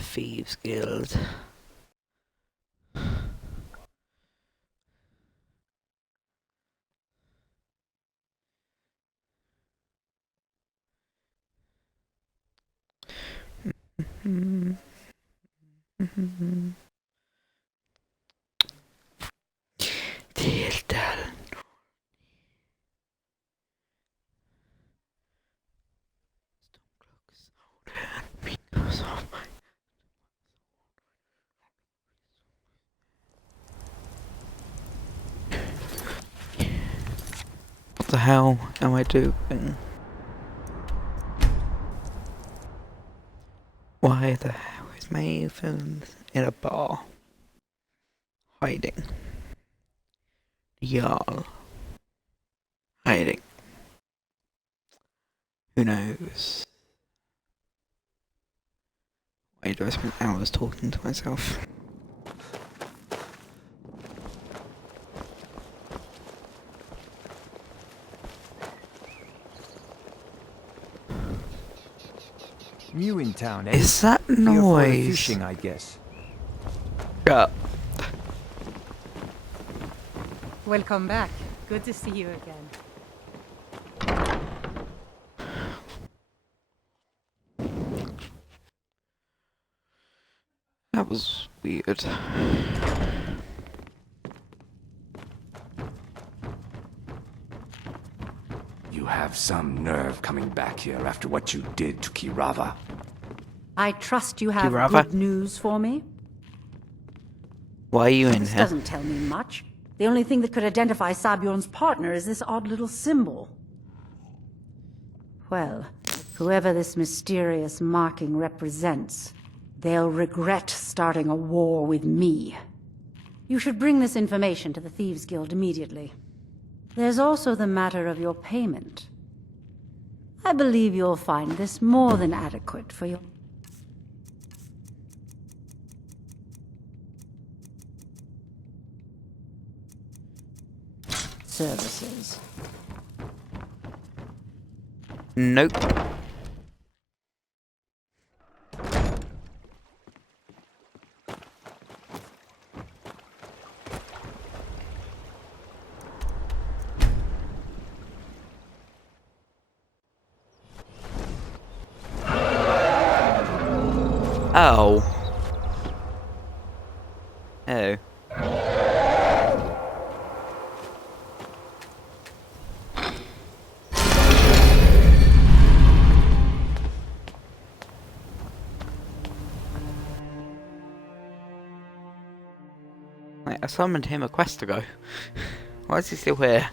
Thieves Guild. What the hell am I doing? Why the hell is Maven in a bar? Hiding. Jarl. Hiding. Who knows? Why do I spend hours talking to myself? New in town, eh? Is that Here for the noise? fishing, I guess. Yeah. Welcome back. Good to see you again. That was weird. You have some nerve coming back here after what you did to Kirava. I trust you have Kirava? good news for me. Why are you in This here? doesn't tell me much. The only thing that could identify Sabjorn's partner is this odd little symbol. Well, whoever this mysterious marking represents, they'll regret starting a war with me. You should bring this information to the Thieves Guild immediately. There's also the matter of your payment. I believe you'll find this more than adequate for your... services. Nope. Oh. Oh. Wait, I summoned him a quest ago. Why is he still here?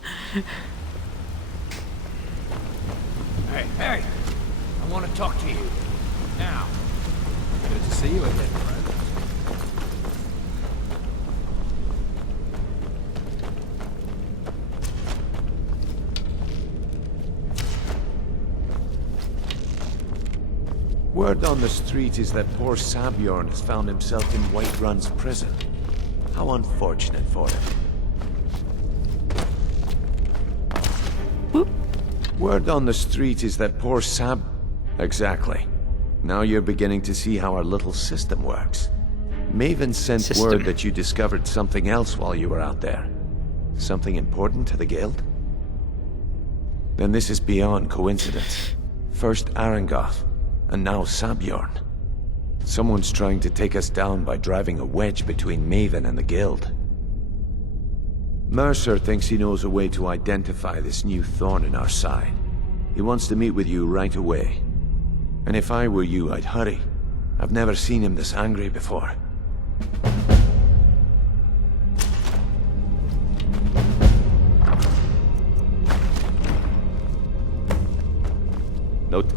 Hey, hey! I want to talk to you. Now. Good to see you again, friend. Word on the street is that poor Sabjorn has found himself in Whiterun's prison. How unfortunate for him. Whoop. Word on the street is that poor Sab... Exactly. Now you're beginning to see how our little system works. Maven sent word that you discovered something else while you were out there. Something important to the guild? Then this is beyond coincidence. First Arangoth, and now Sabjorn. Someone's trying to take us down by driving a wedge between Maven and the guild. Mercer thinks he knows a way to identify this new thorn in our side. He wants to meet with you right away. And if I were you, I'd hurry. I've never seen him this angry before. Note,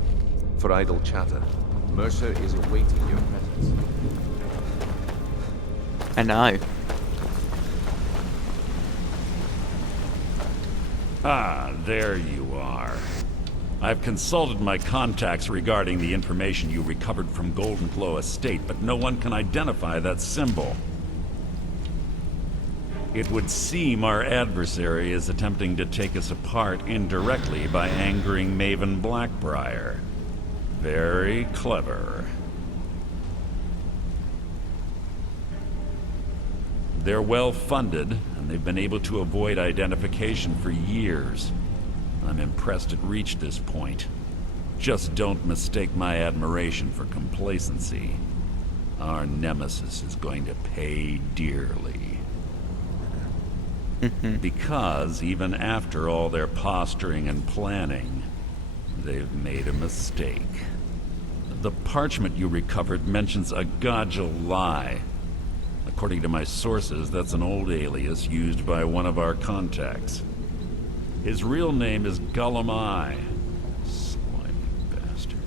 for idle chatter, Mercer is awaiting your presence. I know. Ah, there you are. I've consulted my contacts regarding the information you recovered from Golden Glow Estate, but no one can identify that symbol. It would seem our adversary is attempting to take us apart indirectly by angering Maven Blackbriar. Very clever. They're well funded, and they've been able to avoid identification for years. I'm impressed it reached this point. Just don't mistake my admiration for complacency. Our nemesis is going to pay dearly. Because even after all their posturing and planning, they've made a mistake. The parchment you recovered mentions a Godjal lie. According to my sources, that's an old alias used by one of our contacts. His real name is Gullum. Slimy bastard.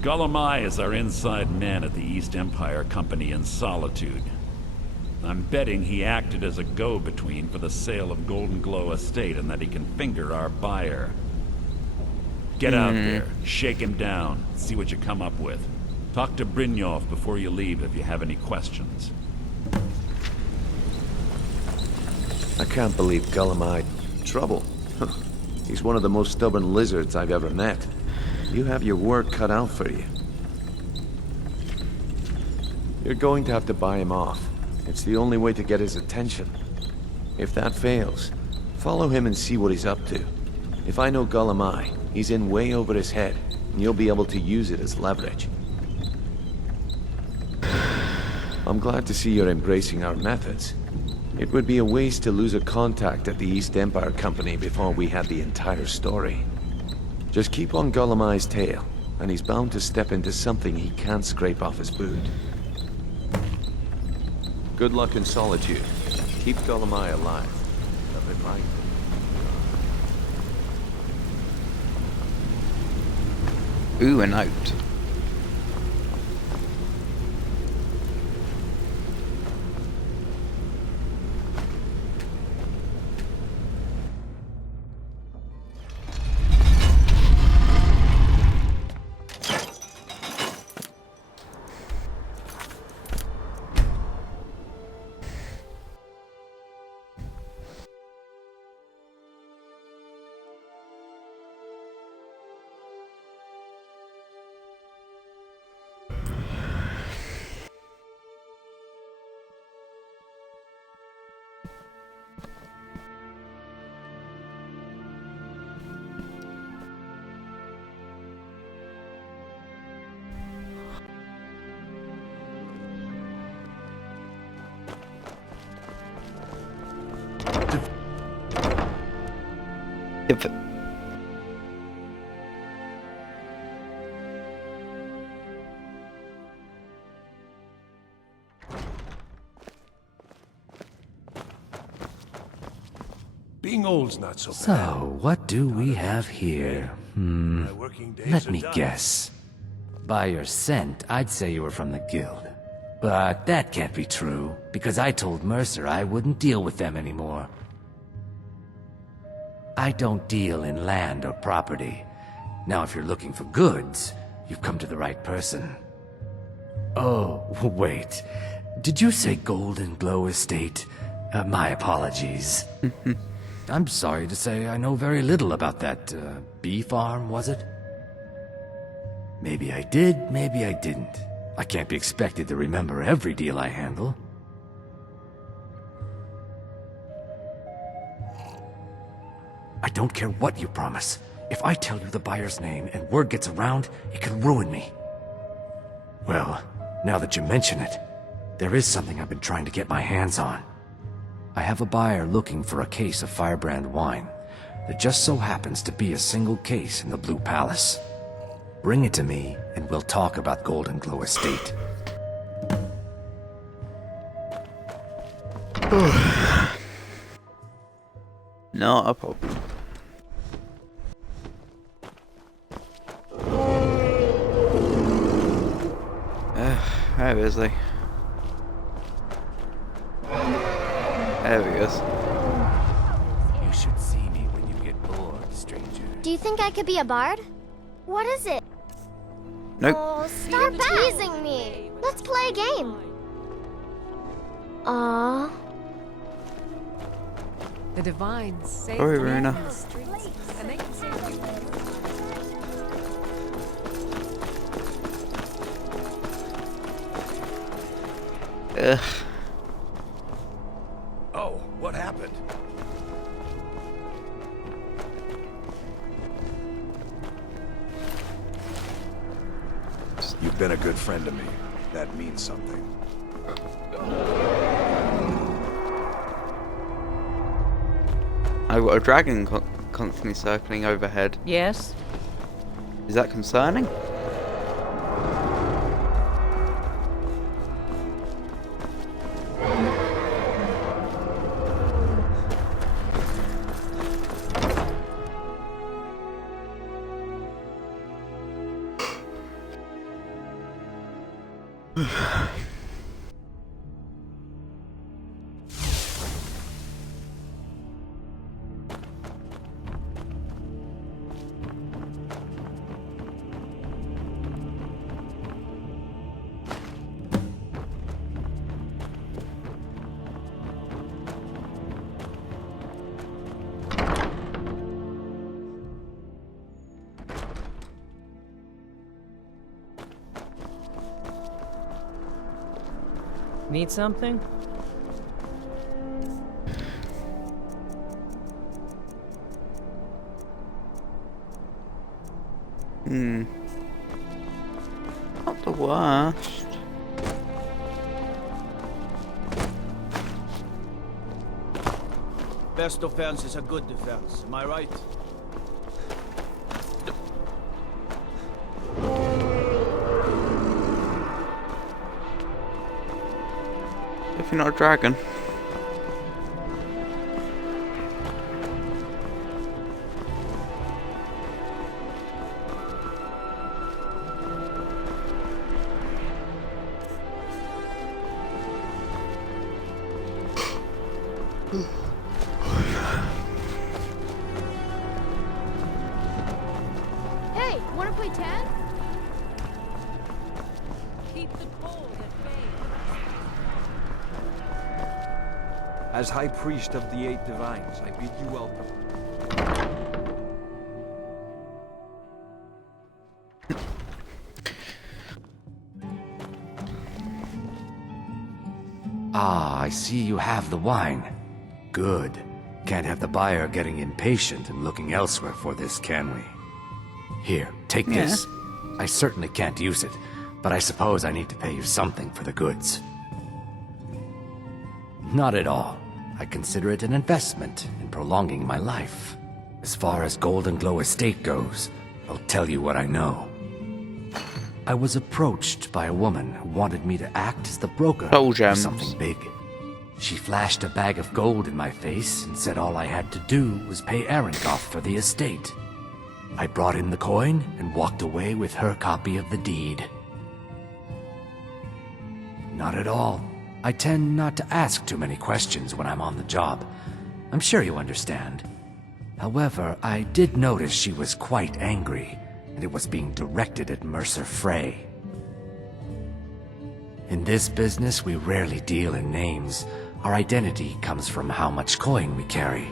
Gullum is our inside man at the East Empire Company in Solitude. I'm betting he acted as a go-between for the sale of Golden Glow Estate and that he can finger our buyer. Get out there, shake him down, see what you come up with. Talk to Brynjolf before you leave if you have any questions. I can't believe Gullum. Trouble. He's one of the most stubborn lizards I've ever met. You have your work cut out for you. You're going to have to buy him off. It's the only way to get his attention. If that fails, follow him and see what he's up to. If I know Gullum, he's in way over his head, and you'll be able to use it as leverage. I'm glad to see you're embracing our methods. It would be a waste to lose a contact at the East Empire Company before we had the entire story. Just keep on Gullum's tail, and he's bound to step into something he can't scrape off his boot. Good luck in Solitude. Keep Gullum alive. Love it right. Ooh, a note. If Being old's not so bad. So, what do we have here? My working days Let are me done. guess. By your scent, I'd say you were from the guild. But that can't be true, because I told Mercer I wouldn't deal with them anymore. I don't deal in land or property. Now, if you're looking for goods, you've come to the right person. Oh, wait. Did you say Golden Glow Estate? My apologies. I'm sorry to say I know very little about that, bee farm, was it? Maybe I did, maybe I didn't. I can't be expected to remember every deal I handle. I don't care what you promise. If I tell you the buyer's name and word gets around, it could ruin me. Well, now that you mention it, there is something I've been trying to get my hands on. I have a buyer looking for a case of Firebrand wine. There just so happens to be a single case in the Blue Palace. Bring it to me, and we'll talk about Golden Glow Estate. not a problem. Hi, Wesley. There we go. You should see me when you get bored, stranger. Do you think I could be a bard? What is it? Nope. Oh, stop teasing me. Let's play a game. Aw, The divines say Sorry, Runa. the streets, and they can save you. Ugh. Oh, what happened? You've been a good friend to me. That means something. I've got a dragon constantly circling overhead. Yes? Is that concerning? Need something? Not the worst. Best defense is a good defense, am I right? If you're not a dragon. Hey, wanna play tag? Keep the cold at bay. As High Priest of the Eight Divines, I bid you welcome. Ah, I see you have the wine. Good. Can't have the buyer getting impatient and looking elsewhere for this, can we? Here, take this. I certainly can't use it, but I suppose I need to pay you something for the goods. Not at all. I consider it an investment in prolonging my life. As far as Golden Glow Estate goes, I'll tell you what I know. I was approached by a woman who wanted me to act as the broker Soul for gems. something big. She flashed a bag of gold in my face and said all I had to do was pay Arenkoff for the estate. I brought in the coin and walked away with her copy of the deed. Not at all. I tend not to ask too many questions when I'm on the job. I'm sure you understand. However, I did notice she was quite angry, and it was being directed at Mercer Frey. In this business, we rarely deal in names. Our identity comes from how much coin we carry.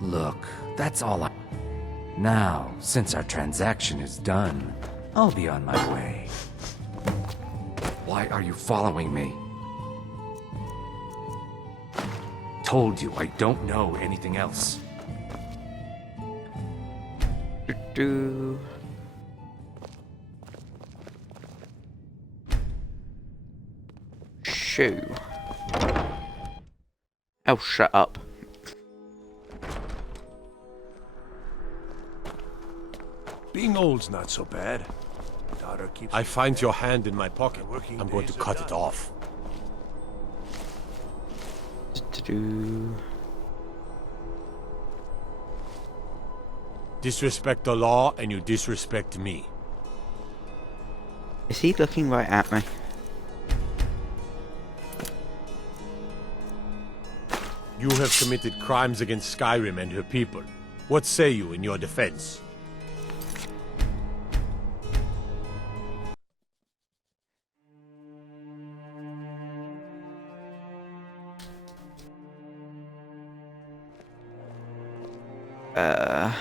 Look, that's all I... Now, since our transaction is done, I'll be on my way. Why are you following me? Told you I don't know anything else. Do. Shoo. Oh, shut up. Being old's not so bad. I find your hand in my pocket. I'm going to cut it off. Do. Disrespect the law and you disrespect me. Is he looking right at me? You have committed crimes against Skyrim and her people. What say you in your defense? Uh...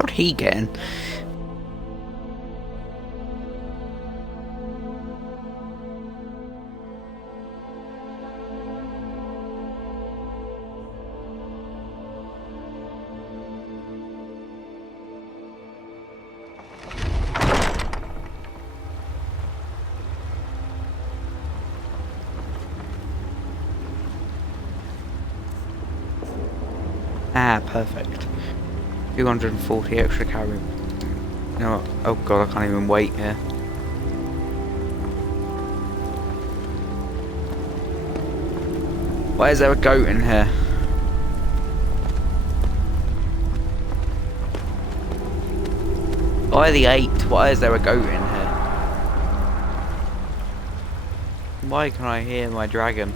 What'd he getting? Ah, perfect. 240 extra calories. You know what? Oh god, I can't even wait here. Why is there a goat in here? Why the 8? Why is there a goat in here? Why can I hear my dragon?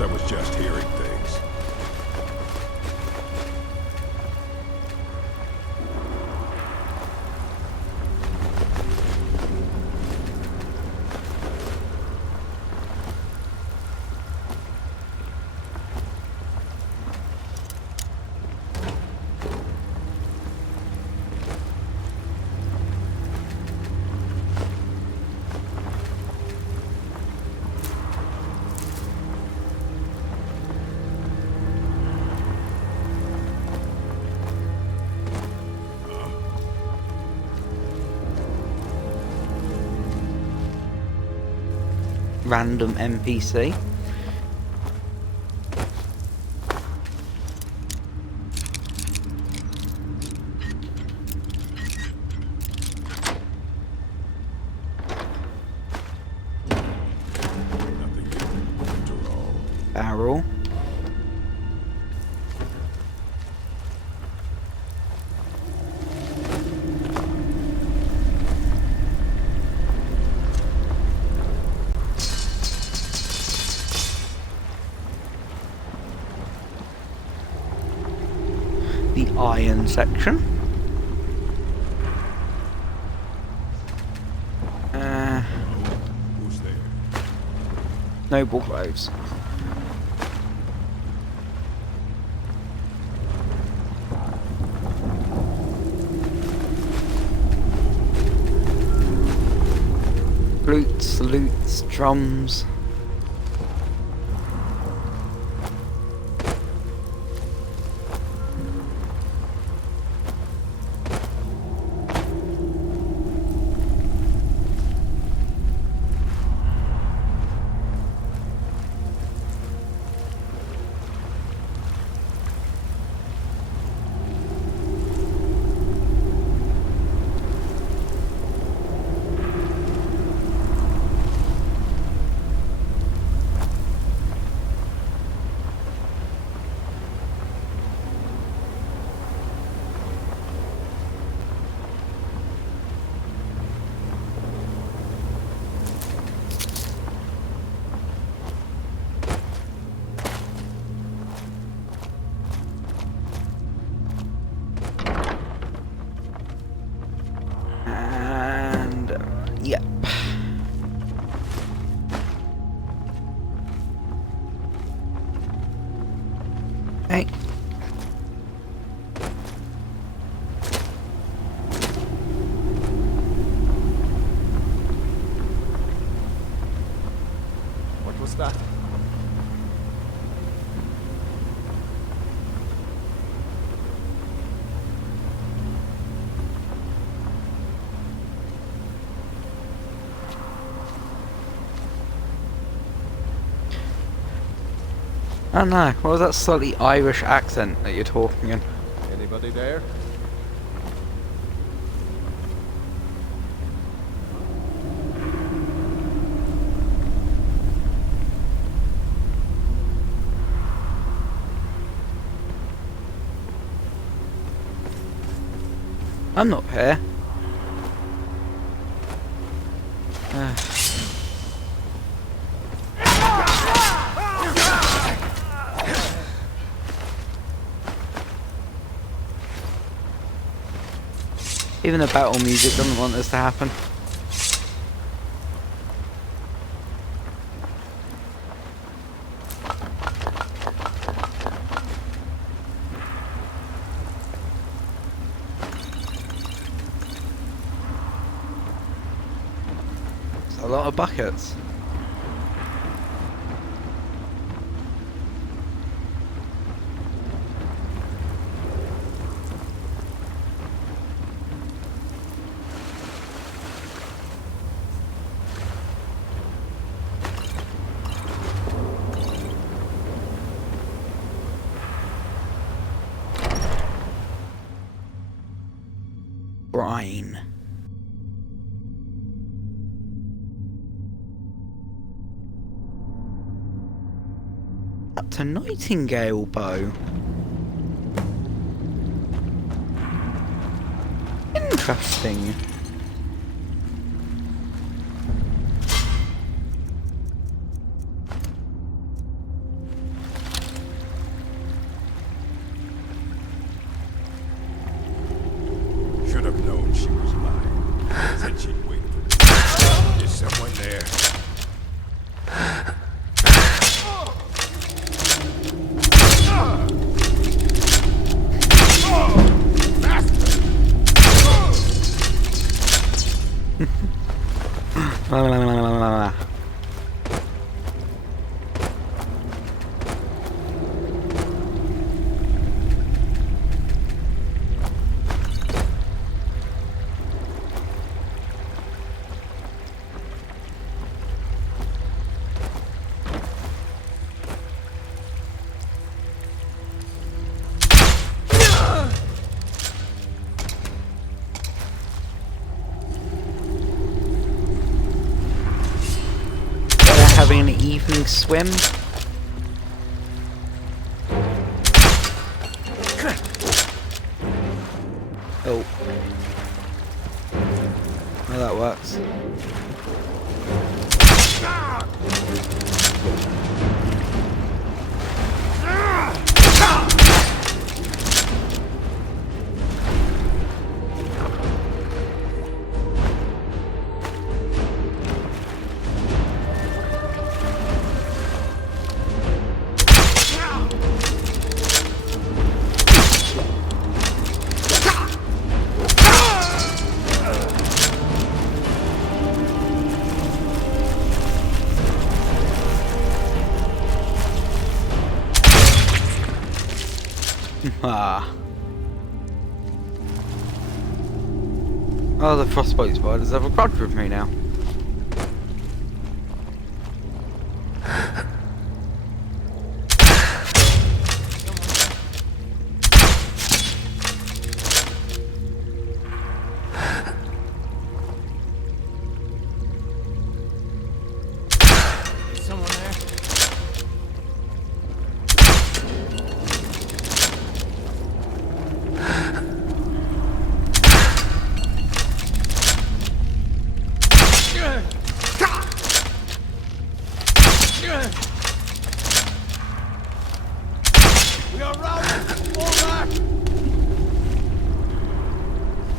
I was just hearing things. Random NPC. Barrel. The iron section. Who's there? Noble clothes. Flutes, lutes, drums. Oh no, what was that slightly Irish accent that you're talking in? Anybody there? I'm not here. Even the battle music doesn't want this to happen. It's a lot of buckets. Brine. Up to Nightingale bow. Interesting. Should have known she was mine. Said she'd wait for me. Is someone there? La, la, la, la, la, la, la. Having an evening swim. Oh. Well, that works. Ah. Oh, the frostbite spiders have a grudge with me now. Is someone there? We are routed! Fall back!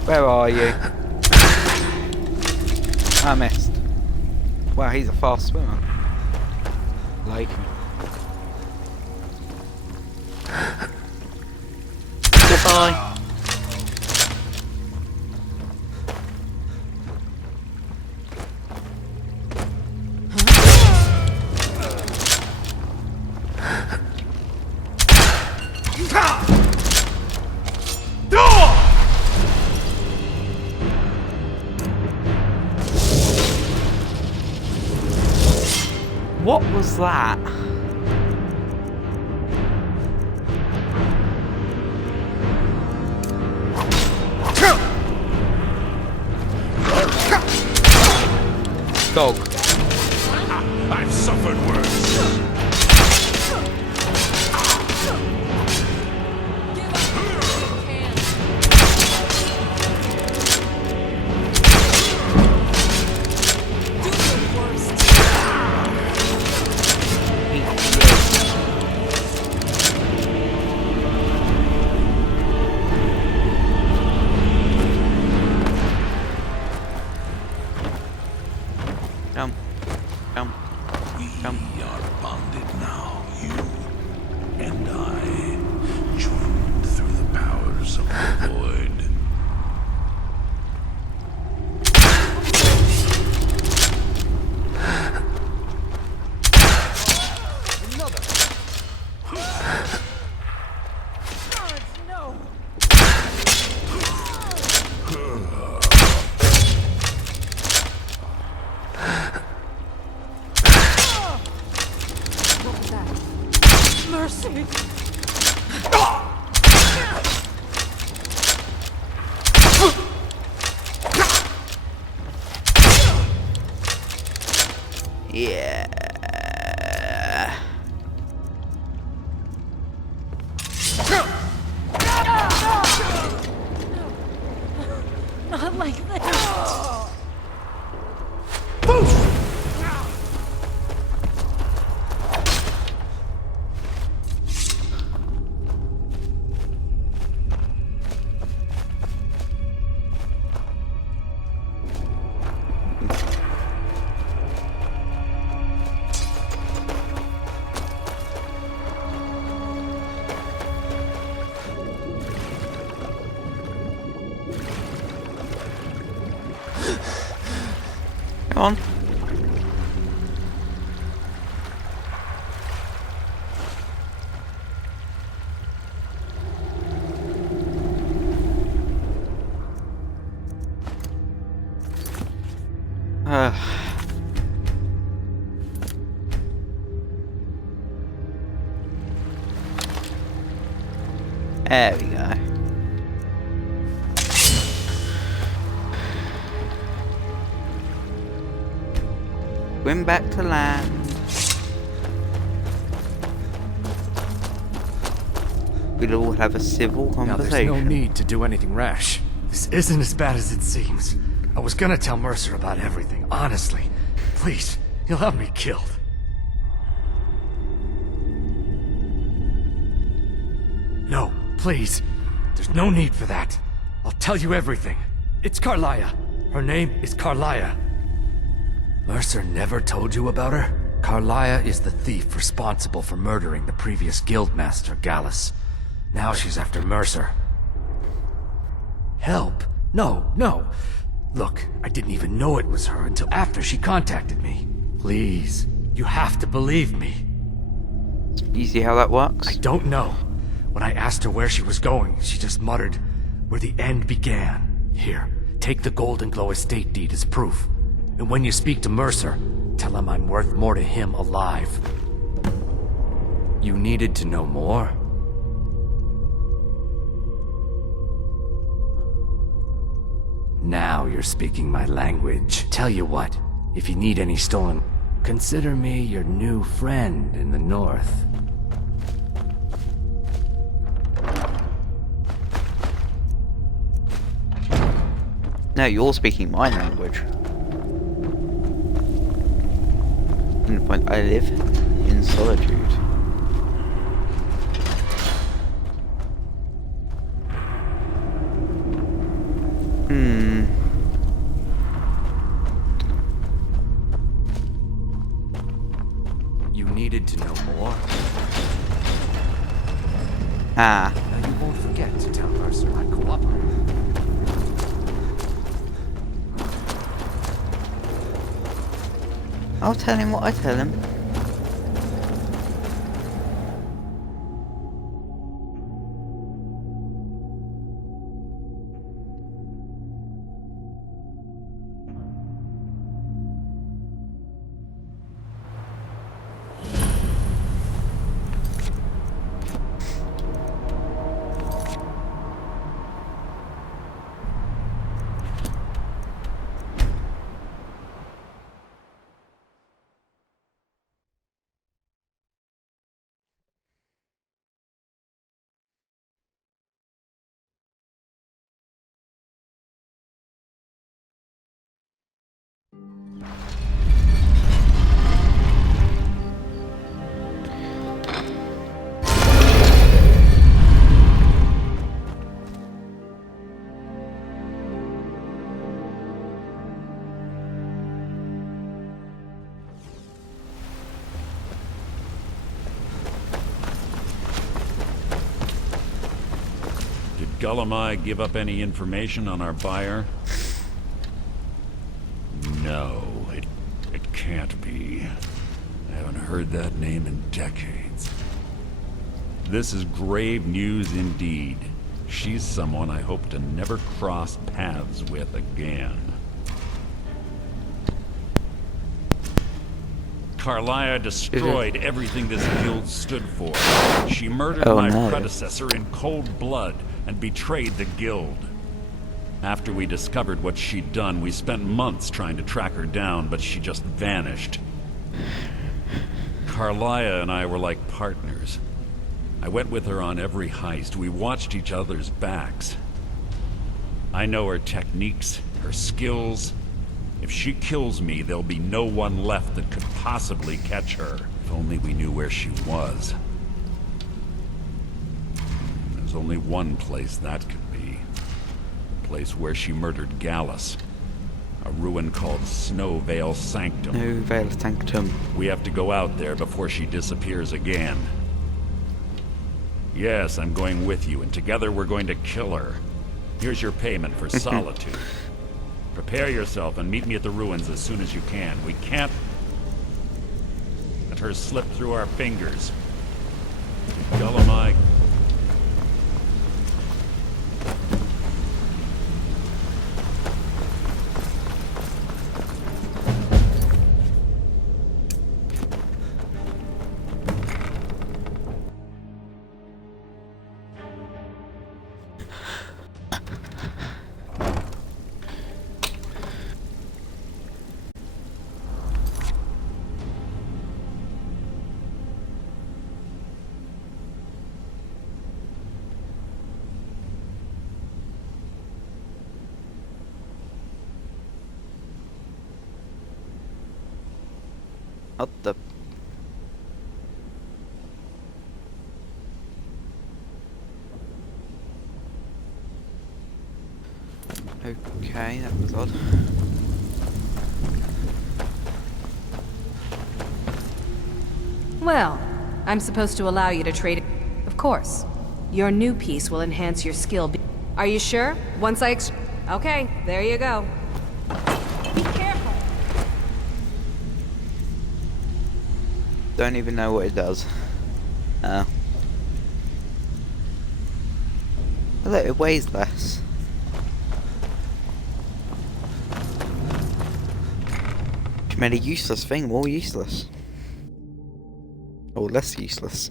Where are you? I missed. Wow, he's a fast swimmer. Like him. Goodbye. What was that? Dog. I've suffered worse. Jump. Jump. Jump. We are bonded now, you and I, joined through the powers of the void. Mercy! Yeah. Not like this! Come on. There we go. Swim back to land. We'll all have a civil Now, there's conversation. no need to do anything rash. This isn't as bad as it seems. I was gonna tell Mercer about everything, honestly. Please, you'll have me killed. No, please. There's no need for that. I'll tell you everything. It's Carlia. Her name is Carlia. Mercer never told you about her? Carlia is the thief responsible for murdering the previous guildmaster, Gallus. Now she's after Mercer. Help? No, no. Look, I didn't even know it was her until after she contacted me. Please, you have to believe me. You see how that works? I don't know. When I asked her where she was going, she just muttered, "Where the end began." Here, take the Golden Glow estate deed as proof. And when you speak to Mercer, tell him I'm worth more to him alive. You needed to know more? Now you're speaking my language. Tell you what, if you need any stolen, consider me your new friend in the north. No, you're speaking my language. In the point, I live in solitude. You needed to know more? Ah. Now you won't forget to tell Mercer I cooperate. I'll tell him what I tell him. Gullumai give up any information on our buyer? No, it can't be. I haven't heard that name in decades. This is grave news indeed. She's someone I hope to never cross paths with again. Carlia destroyed everything this guild stood for. She murdered my predecessor in cold blood and betrayed the guild. After we discovered what she'd done, we spent months trying to track her down, but she just vanished. Carlia and I were like partners. I went with her on every heist. We watched each other's backs. I know her techniques, her skills. If she kills me, there'll be no one left that could possibly catch her. If only we knew where she was. There's only one place that could be. The place where she murdered Gallus. A ruin called Snowvale Sanctum. Snowvale Sanctum. We have to go out there before she disappears again. Yes, I'm going with you, and together we're going to kill her. Here's your payment for solitude. Prepare yourself and meet me at the ruins as soon as you can. We can't let her slip through our fingers. Gullumai. What the? Okay, that was odd. Well, I'm supposed to allow you to trade. Of course. Your new piece will enhance your skill. Are you sure? Once I Okay, there you go. Be careful. Don't even know what it does. Look, it weighs less. Which made a useless thing more useless. Or less useless.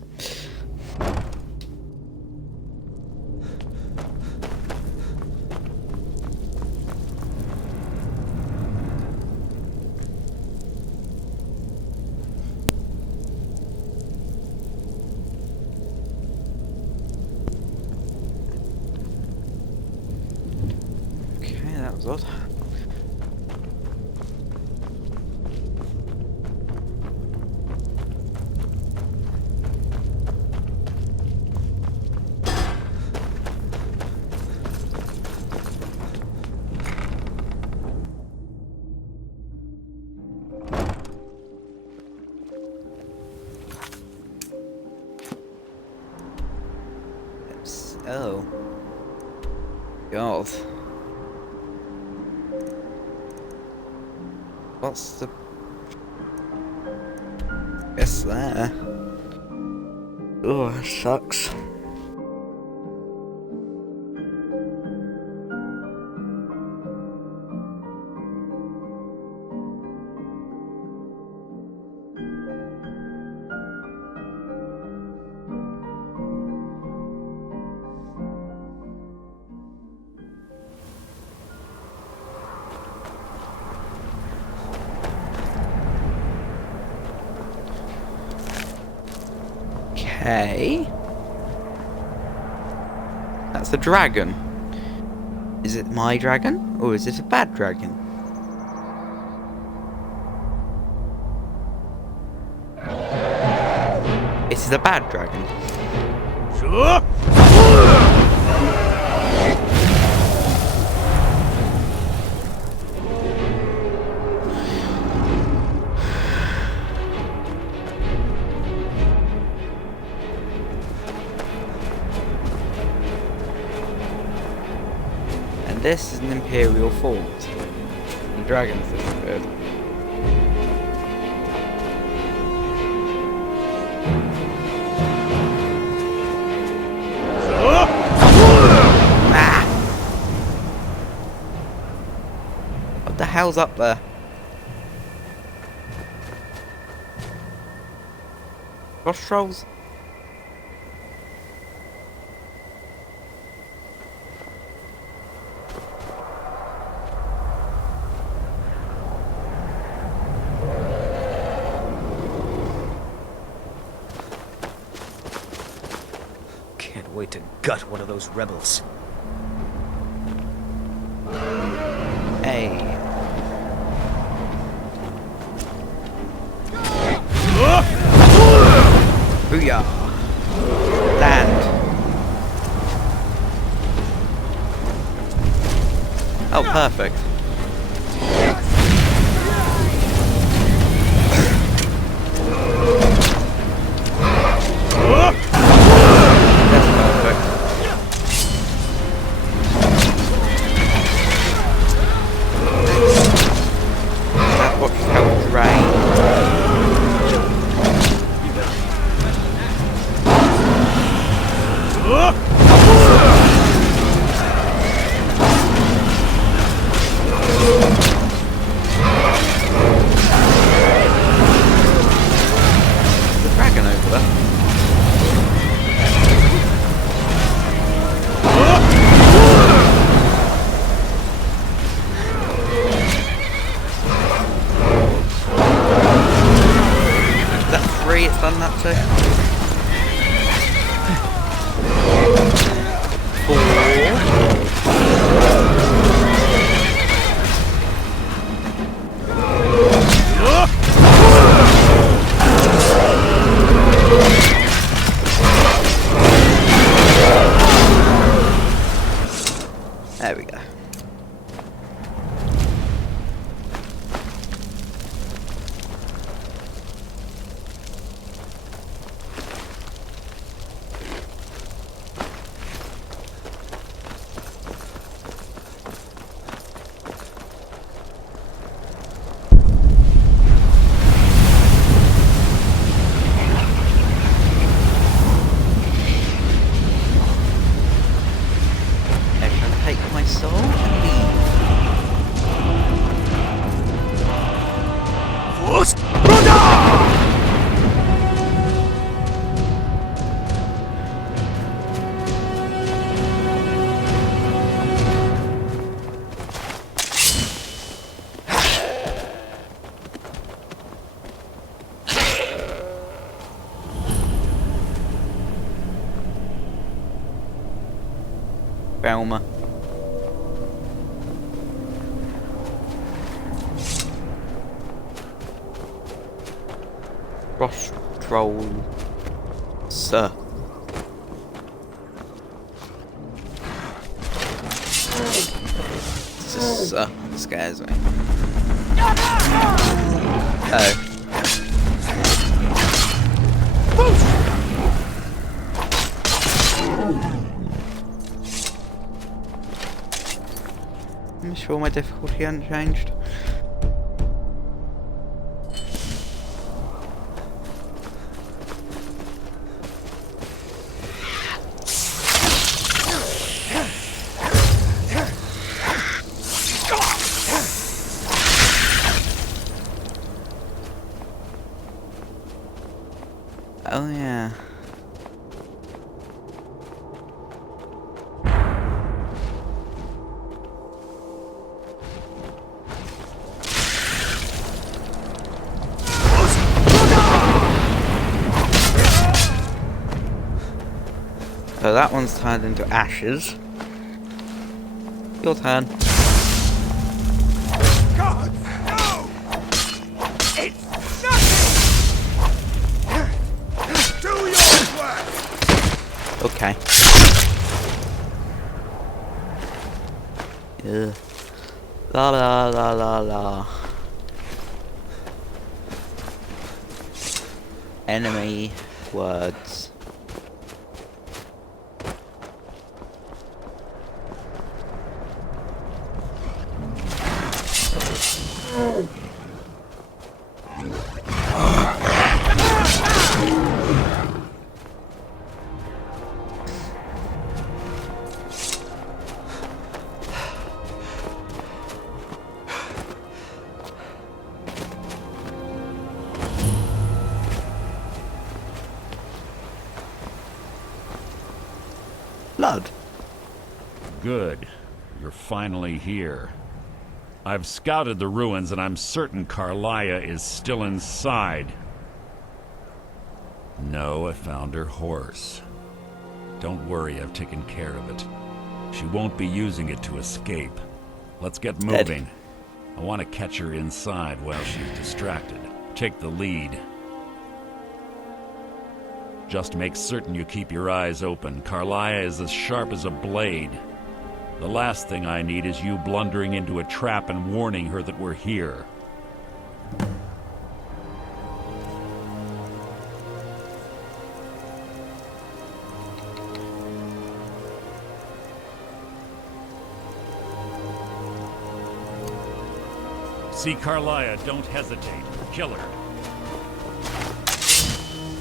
Odd. Oh. God. What's the... Guess there. Oh, that sucks. Okay. That's a dragon. Is it my dragon? Or is it a bad dragon? It is a bad dragon. This is an Imperial fort. The dragons disappeared. Ah! What the hell's up there? Cross trolls? Can't wait to gut one of those rebels. Hey. Booyah! Land. Oh, perfect. That's perfect. That's what helped drain. The dragon over there. Is that three? It's done that too. There we go. They shall take my soul and leave. Belma. Cross troll. Sir. This is, scares me. Oh. I'm sure my difficulty hasn't changed. Oh yeah. So that one's turned into ashes. Your turn. God, no! It's nothing! Do your work! Okay. Yeah. La la la la la. Enemy words. blood. Good. You're finally here. I've scouted the ruins and I'm certain Carlia is still inside. No, I found her horse. Don't worry, I've taken care of it. She won't be using it to escape. Let's get moving. I want to catch her inside while she's distracted. Take the lead. Just make certain you keep your eyes open. Carlia is as sharp as a blade. The last thing I need is you blundering into a trap and warning her that we're here. See Carlia, don't hesitate. Kill her.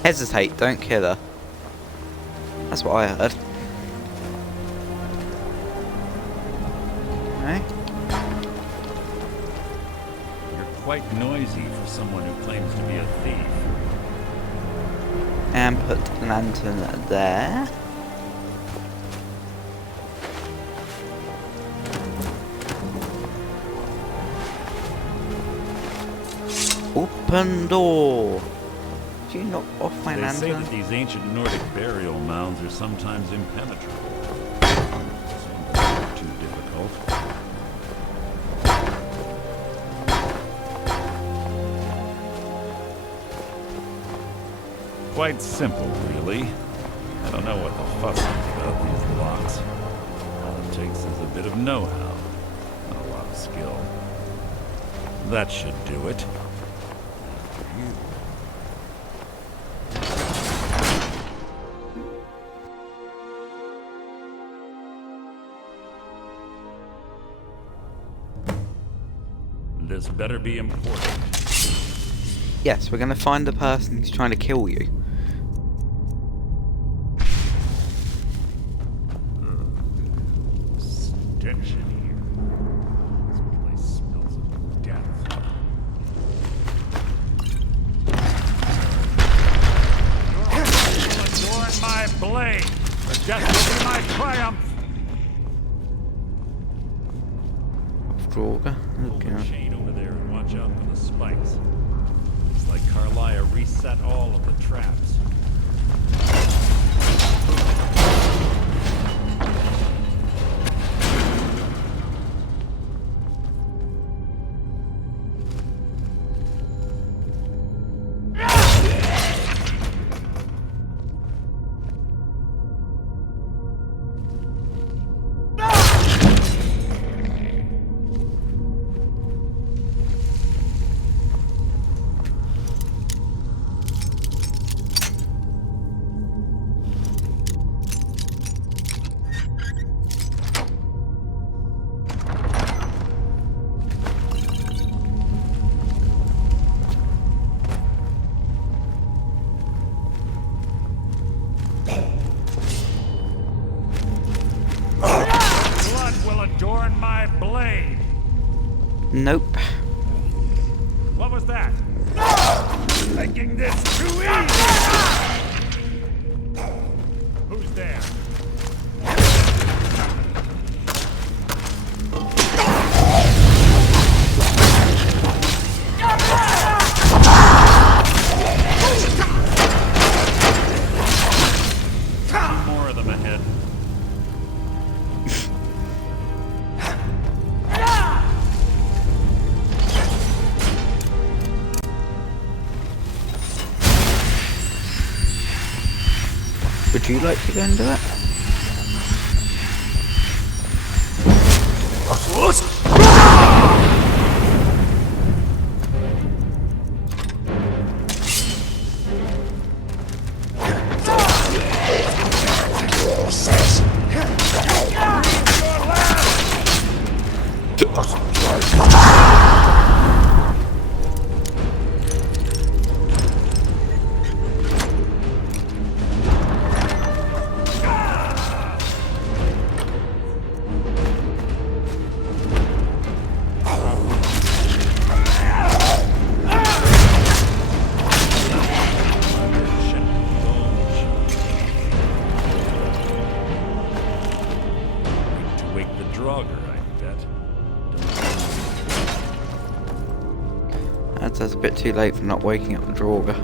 Hesitate, don't kill her. That's what I heard. Okay. You're quite noisy for someone who claims to be a thief. And put the lantern there. Open door. Do you knock off my They lantern? say that these ancient Nordic burial mounds are sometimes impenetrable. Seems too difficult. Quite simple, really. I don't know what the fuss is about these locks. All it takes is a bit of know-how, not a lot of skill. That should do it. This better be important. Yes, we're gonna find the person who's trying to kill you. Stench in here. This place smells of death. You're adorn my blade. For death will be my triumph. Draugr. Hold the chain over there and watch out for the spikes. It's like Carlia reset all of the traps. Adorn my blade. Nope. What was that? Making this too easy. Who's there? More of them ahead. Would you like to go and do it? That's a bit too late for not waking up the Draugr.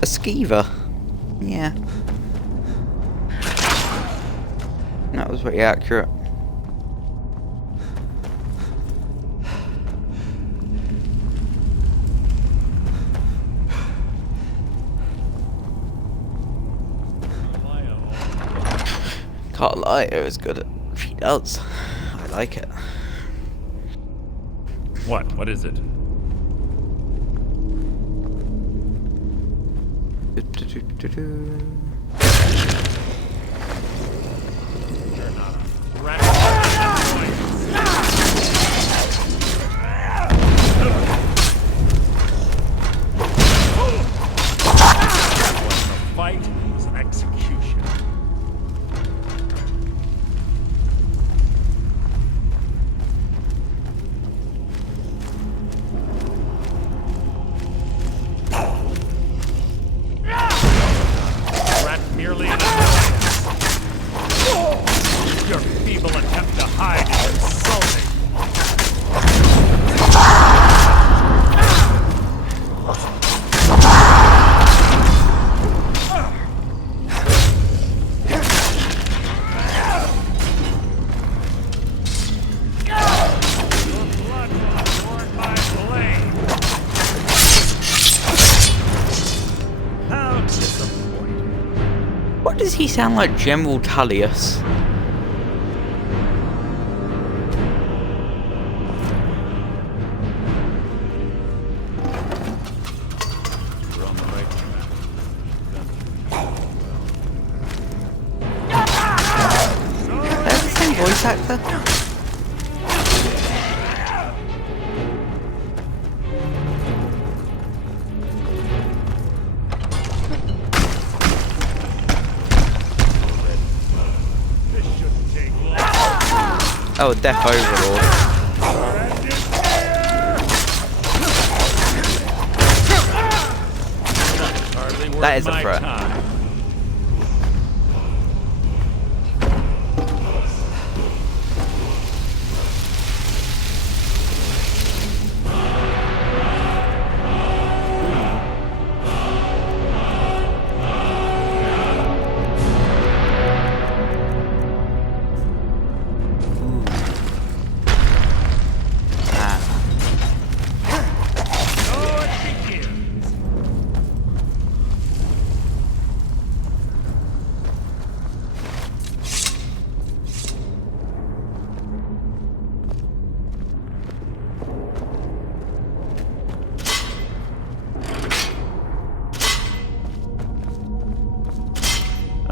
A skeever? Yeah. That was pretty accurate. Can't lie, it was good at what she does. I like it. What? What is it? Fight is execution. Merely an annoyance. Your feeble attempt to hide is insulting. Your blood will warm my blade. How disappointing. Why does he sound like General Tullius? You're on the right track. That's the same voice actor? Oh, Death Overlord. That is a threat.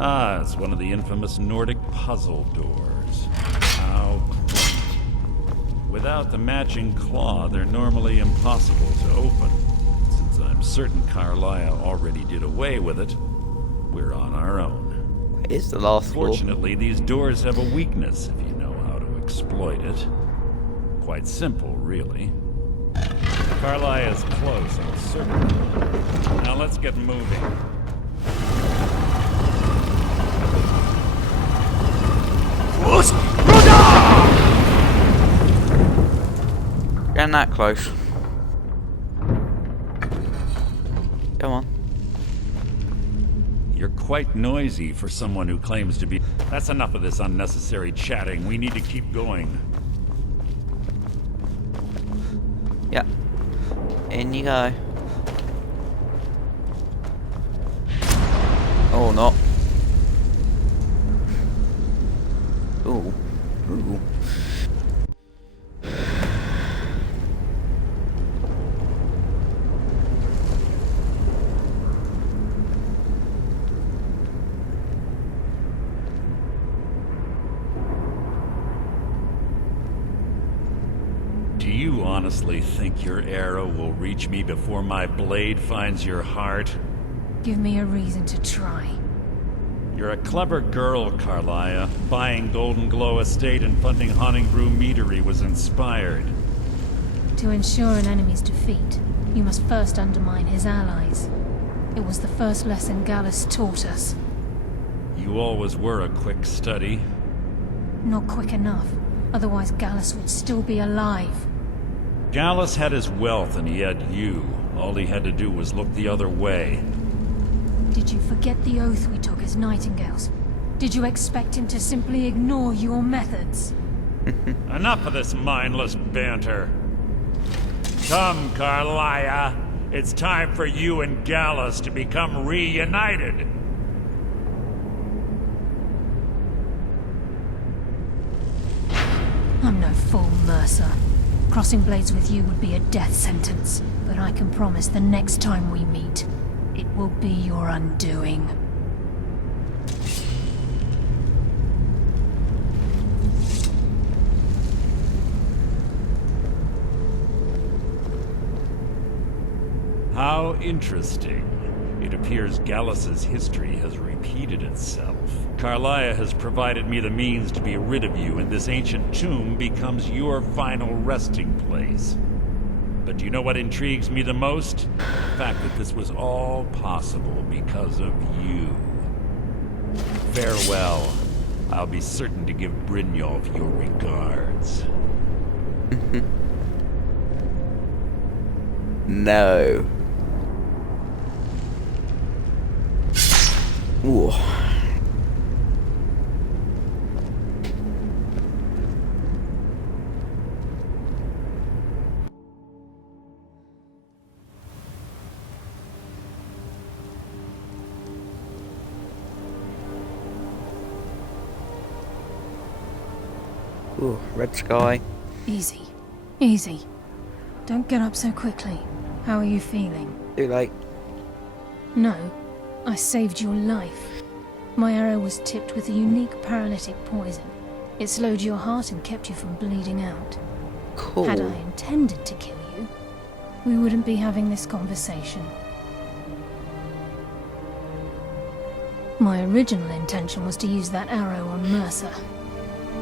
Ah, it's one of the infamous Nordic puzzle doors. How quaint. Without the matching claw, they're normally impossible to open. Since I'm certain Carlisle already did away with it, we're on our own. Is the last floor. Fortunately, these doors have a weakness if you know how to exploit it. Quite simple, really. Carlisle is close, I'm certain. Now let's get moving. Getting that close. Come on. You're quite noisy for someone who claims to be... That's enough of this unnecessary chatting. We need to keep going. Yeah. In you go. Or not. Ooh. Ooh. Do you honestly think your arrow will reach me before my blade finds your heart? Give me a reason to try. You're a clever girl, Carlia. Buying Golden Glow Estate and funding Honningbrew Meadery was inspired. To ensure an enemy's defeat, you must first undermine his allies. It was the first lesson Gallus taught us. You always were a quick study. Not quick enough, otherwise Gallus would still be alive. Gallus had his wealth and he had you. All he had to do was look the other way. Did you forget the oath we took as Nightingales? Did you expect him to simply ignore your methods? Enough of this mindless banter. Come, Carlia. It's time for you and Gallus to become reunited. I'm no fool, Mercer. Crossing blades with you would be a death sentence, but I can promise the next time we meet, it will be your undoing. How interesting. It appears Gallus's history has repeated itself. Carlia has provided me the means to be rid of you, and this ancient tomb becomes your final resting place. But do you know what intrigues me the most? The fact that this was all possible because of you. Farewell. I'll be certain to give Brynjolf your regards. No. Ooh. Ooh, red sky. Easy. Easy. Don't get up so quickly. How are you feeling? Too late. No. I saved your life. My arrow was tipped with a unique paralytic poison. It slowed your heart and kept you from bleeding out. Cool. Had I intended to kill you, we wouldn't be having this conversation. My original intention was to use that arrow on Mercer,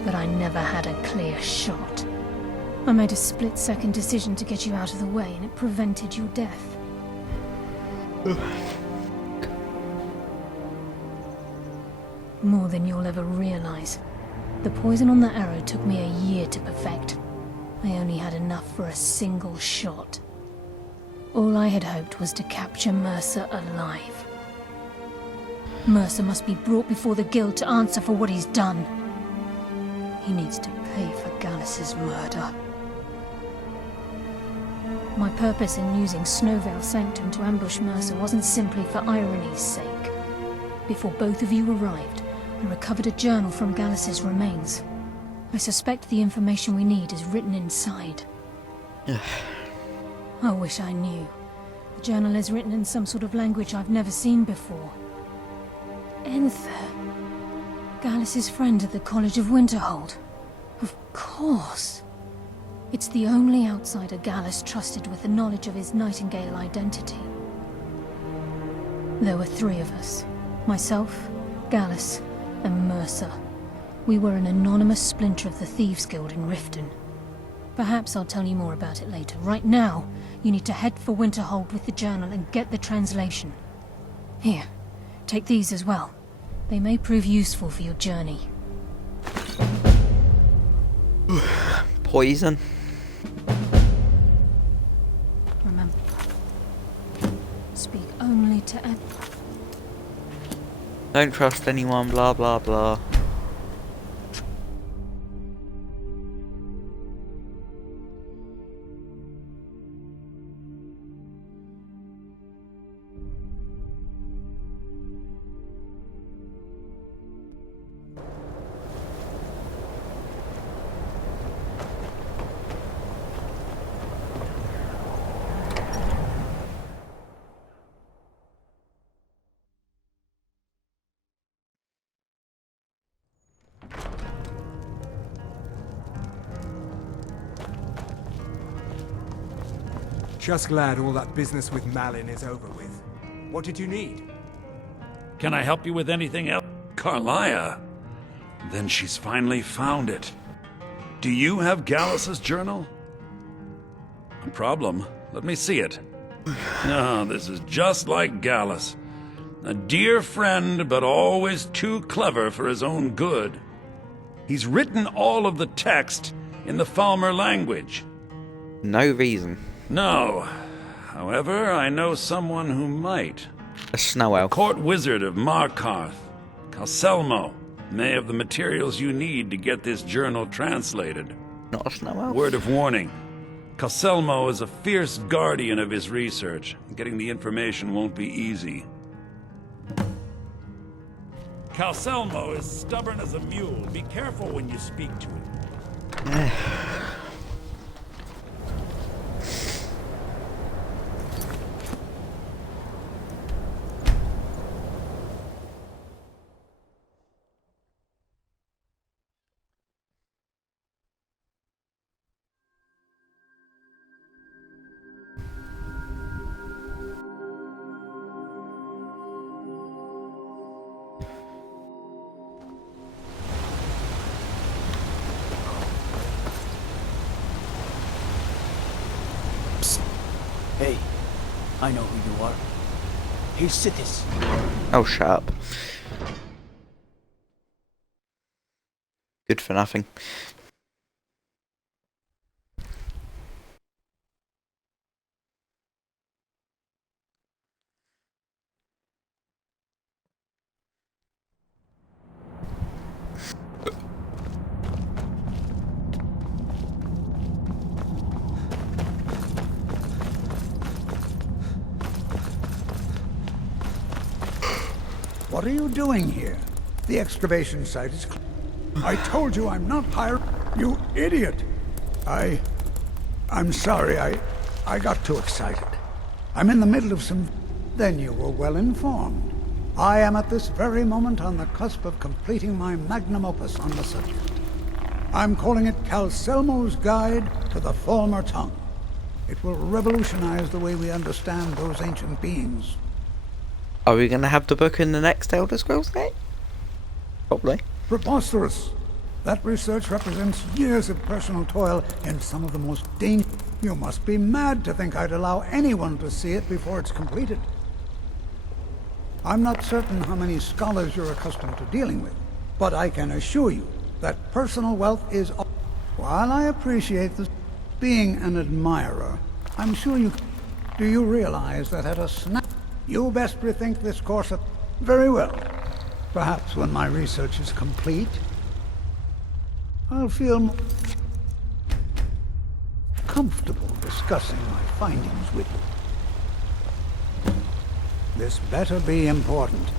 but I never had a clear shot. I made a split-second decision to get you out of the way, and it prevented your death. More than you'll ever realize. The poison on that arrow took me a year to perfect. I only had enough for a single shot. All I had hoped was to capture Mercer alive. Mercer must be brought before the Guild to answer for what he's done. He needs to pay for Gallus's murder. My purpose in using Snowveil Sanctum to ambush Mercer wasn't simply for irony's sake. Before both of you arrived, I recovered a journal from Gallus's remains. I suspect the information we need is written inside. I wish I knew. The journal is written in some sort of language I've never seen before. Enther. Gallus's friend at the College of Winterhold. Of course. It's the only outsider Gallus trusted with the knowledge of his Nightingale identity. There were 3 of us. Myself, Gallus, and Mercer. We were an anonymous splinter of the Thieves Guild in Riften. Perhaps I'll tell you more about it later. Right now, you need to head for Winterhold with the journal and get the translation. Here, take these as well. They may prove useful for your journey. Poison. Remember, speak only to Don't trust anyone, blah blah blah. Just glad all that business with Malin is over with. What did you need? Can I help you with anything else? Carlia? Then she's finally found it. Do you have Gallus's journal? No problem. Let me see it. No, this is just like Gallus. A dear friend, but always too clever for his own good. He's written all of the text in the Falmer language. No reason. No. However, I know someone who might. A snow elf. The court wizard of Markarth, Calselmo, may have the materials you need to get this journal translated. Not a snow elf. Word of warning. Calselmo is a fierce guardian of his research. Getting the information won't be easy. Calselmo is stubborn as a mule. Be careful when you speak to him. Hey, I know who you are. Here's Sithis. Oh, shut up. Good for nothing. What are you doing here? The excavation site is I told you I'm not hired. You idiot! I'm sorry, I got too excited. I'm in the middle of some... Then you were well informed. I am at this very moment on the cusp of completing my magnum opus on the subject. I'm calling it Calselmo's Guide to the Falmer Tongue. It will revolutionize the way we understand those ancient beings. Are we going to have the book in the next Elder Scrolls game? Probably. Preposterous! That research represents years of personal toil in some of the most dangerous... You must be mad to think I'd allow anyone to see it before it's completed. I'm not certain how many scholars you're accustomed to dealing with, but I can assure you that personal wealth is... While I appreciate this, being an admirer, I'm sure you... Do you realize that at a snap... You best rethink this course of... Very well. Perhaps when my research is complete, I'll feel comfortable discussing my findings with you. This better be important.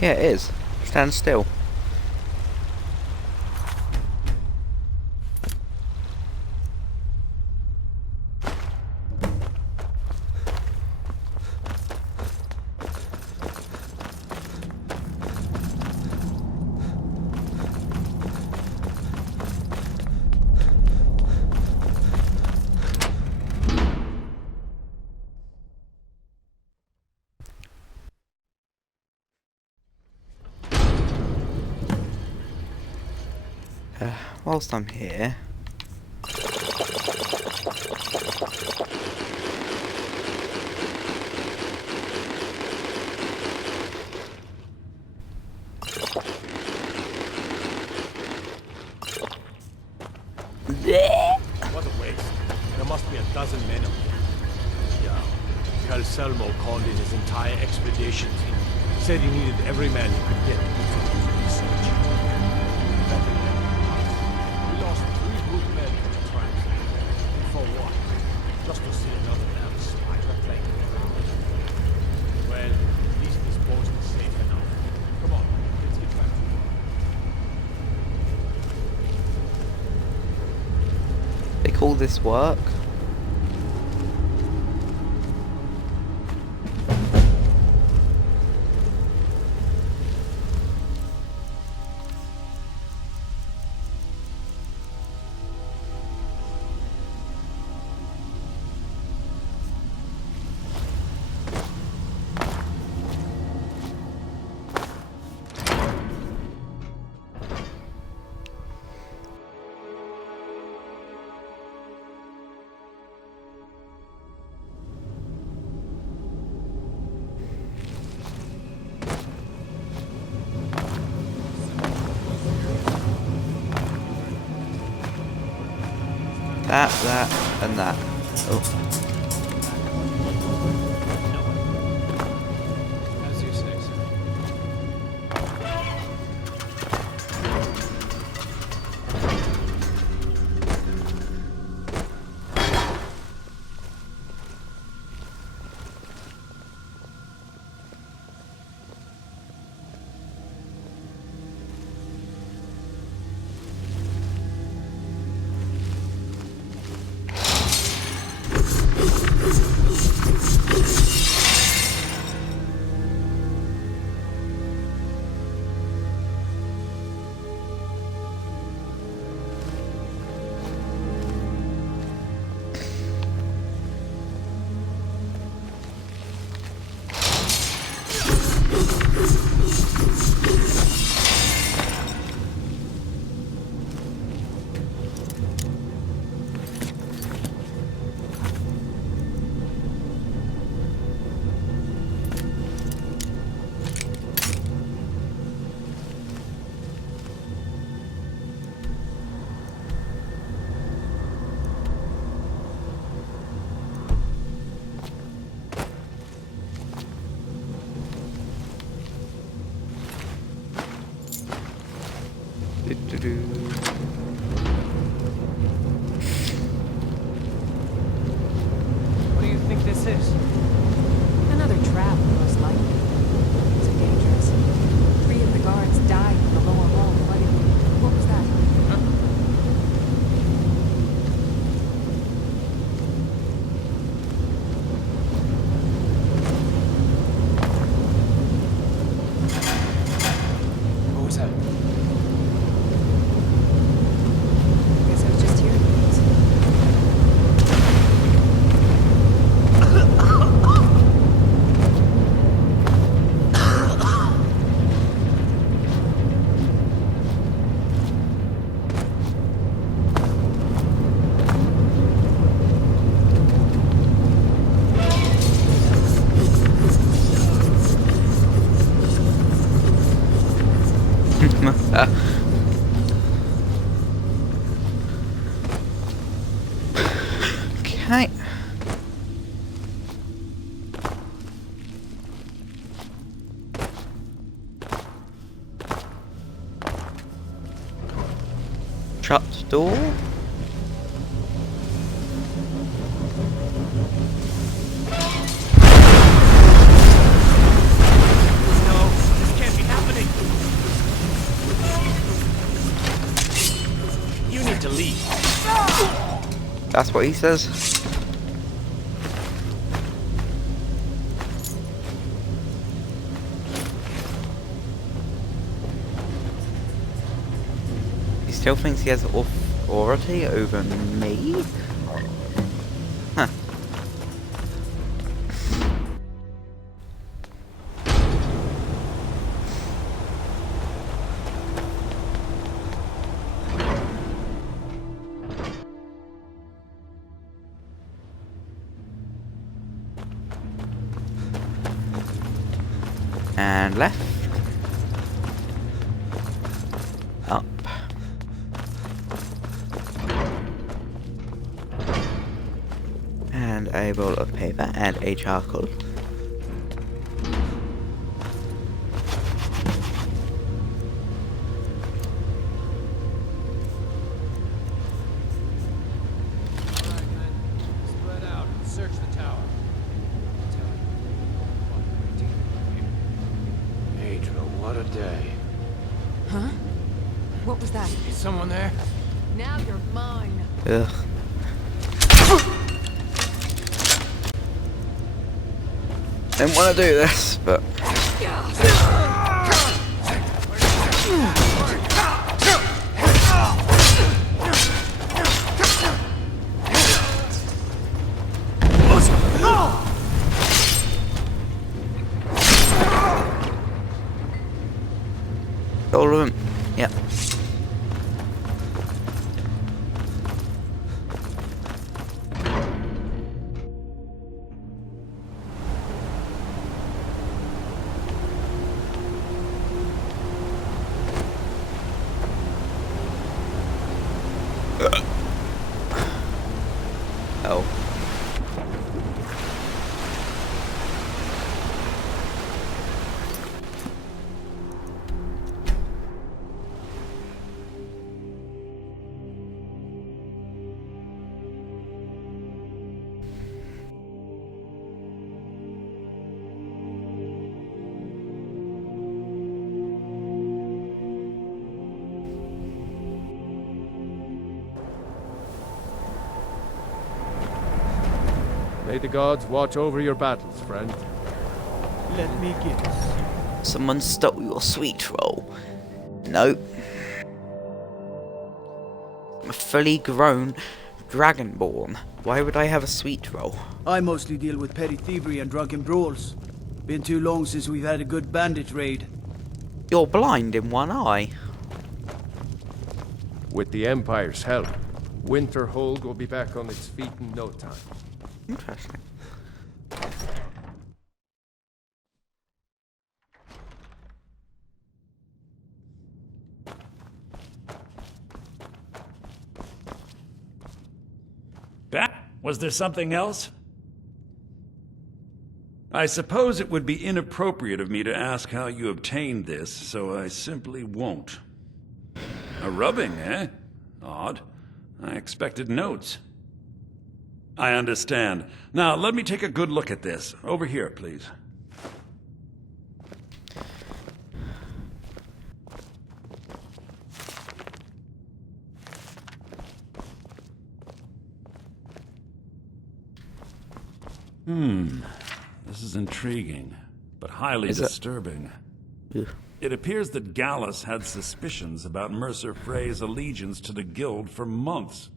Yeah, it is. Stand still. Whilst I'm here... What a waste. There must be a dozen men up there. Yeah. Calselmo called in his entire expedition team. Said he needed every man he could get for his research. We lost 3 good men in the tracks. For what? Just to see another damn spider plane. Well, at least this post is safe enough. Come on, let's get back to work. They call this work? That, and that. Oh. As you say, sir. What do you think this is? Another trap, most likely. It's dangerous. 3 of the guards died in the lower hall fighting. What was that? What was that? Guess I was just hearing things. Okay. Shut door. No, this can't be happening. You need to leave. That's what he says. He still thinks he has authority over me? Huh. And left. Up. And a roll of paper and a charcoal. Alright, men. Spread out and search the tower. Adra, what a day. Huh? What was that? Is someone there? Now you're mine. Ugh. Didn't want to do this, but all of them. Yep. May the gods watch over your battles, friend. Let me guess. Someone stole your sweet roll. Nope. I'm a fully grown dragonborn. Why would I have a sweet roll? I mostly deal with petty thievery and drunken brawls. Been too long since we've had a good bandit raid. You're blind in one eye. With the Empire's help, Winterhold will be back on its feet in no time. Interesting. Was there something else? I suppose it would be inappropriate of me to ask how you obtained this, so I simply won't. A rubbing, eh? Odd. I expected notes. I understand. Now, let me take a good look at this. Over here, please. This is intriguing, but highly disturbing. It appears that Gallus had suspicions about Mercer Frey's allegiance to the Guild for months.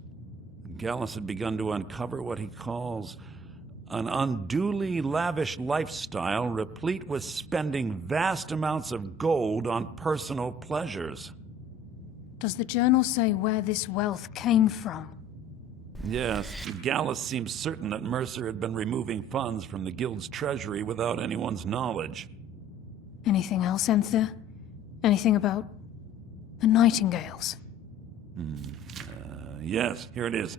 Gallus had begun to uncover what he calls an unduly lavish lifestyle replete with spending vast amounts of gold on personal pleasures. Does the journal say where this wealth came from? Yes, Gallus seems certain that Mercer had been removing funds from the Guild's treasury without anyone's knowledge. Anything else, Enther? Anything about the Nightingales? Yes, here it is.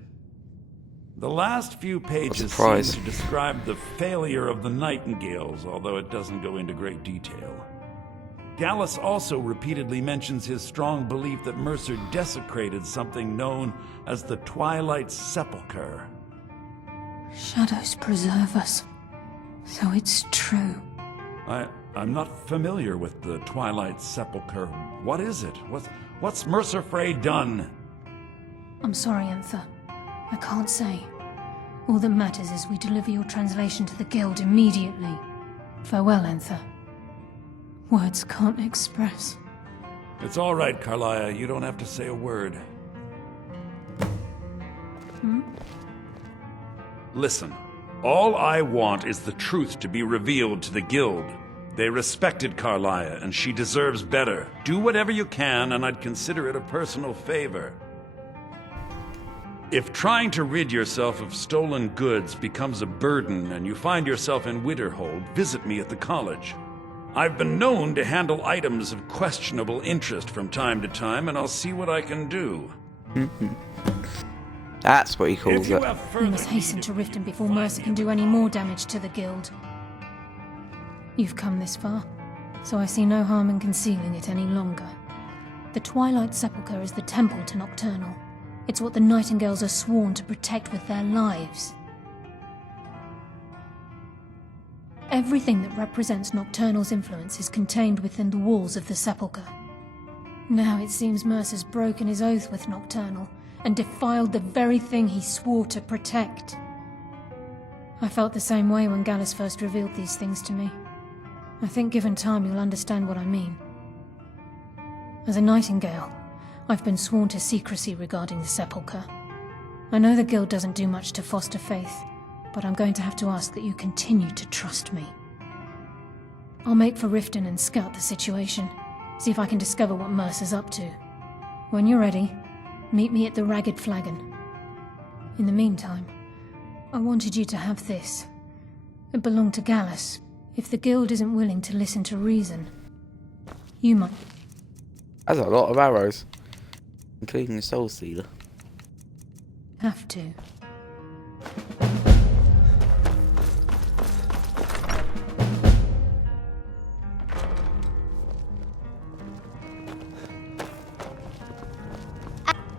The last few pages Surprise. seem to describe the failure of the Nightingales, although it doesn't go into great detail. Gallus also repeatedly mentions his strong belief that Mercer desecrated something known as the Twilight Sepulchre. Shadows preserve us. So it's true. I'm not familiar with the Twilight Sepulchre. What is it? What's Mercer Frey done? I'm sorry, Enther. I can't say. All that matters is we deliver your translation to the Guild immediately. Farewell, Enther. Words can't express. It's all right, Carlia. You don't have to say a word. Listen, all I want is the truth to be revealed to the Guild. They respected Carlia, and she deserves better. Do whatever you can, and I'd consider it a personal favor. If trying to rid yourself of stolen goods becomes a burden and you find yourself in Winterhold, visit me at the college. I've been known to handle items of questionable interest from time to time, and I'll see what I can do. That's what he calls it. We must hasten to Riften before Mercer can do any more damage to the Guild. You've come this far, so I see no harm in concealing it any longer. The Twilight Sepulchre is the temple to Nocturnal. It's what the Nightingales are sworn to protect with their lives. Everything that represents Nocturnal's influence is contained within the walls of the Sepulchre. Now it seems Mercer's broken his oath with Nocturnal and defiled the very thing he swore to protect. I felt the same way when Gallus first revealed these things to me. I think given time you'll understand what I mean. As a Nightingale, I've been sworn to secrecy regarding the Sepulchre. I know the Guild doesn't do much to foster faith, but I'm going to have to ask that you continue to trust me. I'll make for Riften and scout the situation, see if I can discover what Mercer's up to. When you're ready, meet me at the Ragged Flagon. In the meantime, I wanted you to have this. It belonged to Gallus. If the Guild isn't willing to listen to reason, you might... That's a lot of arrows, including the Soul Stealer. have to.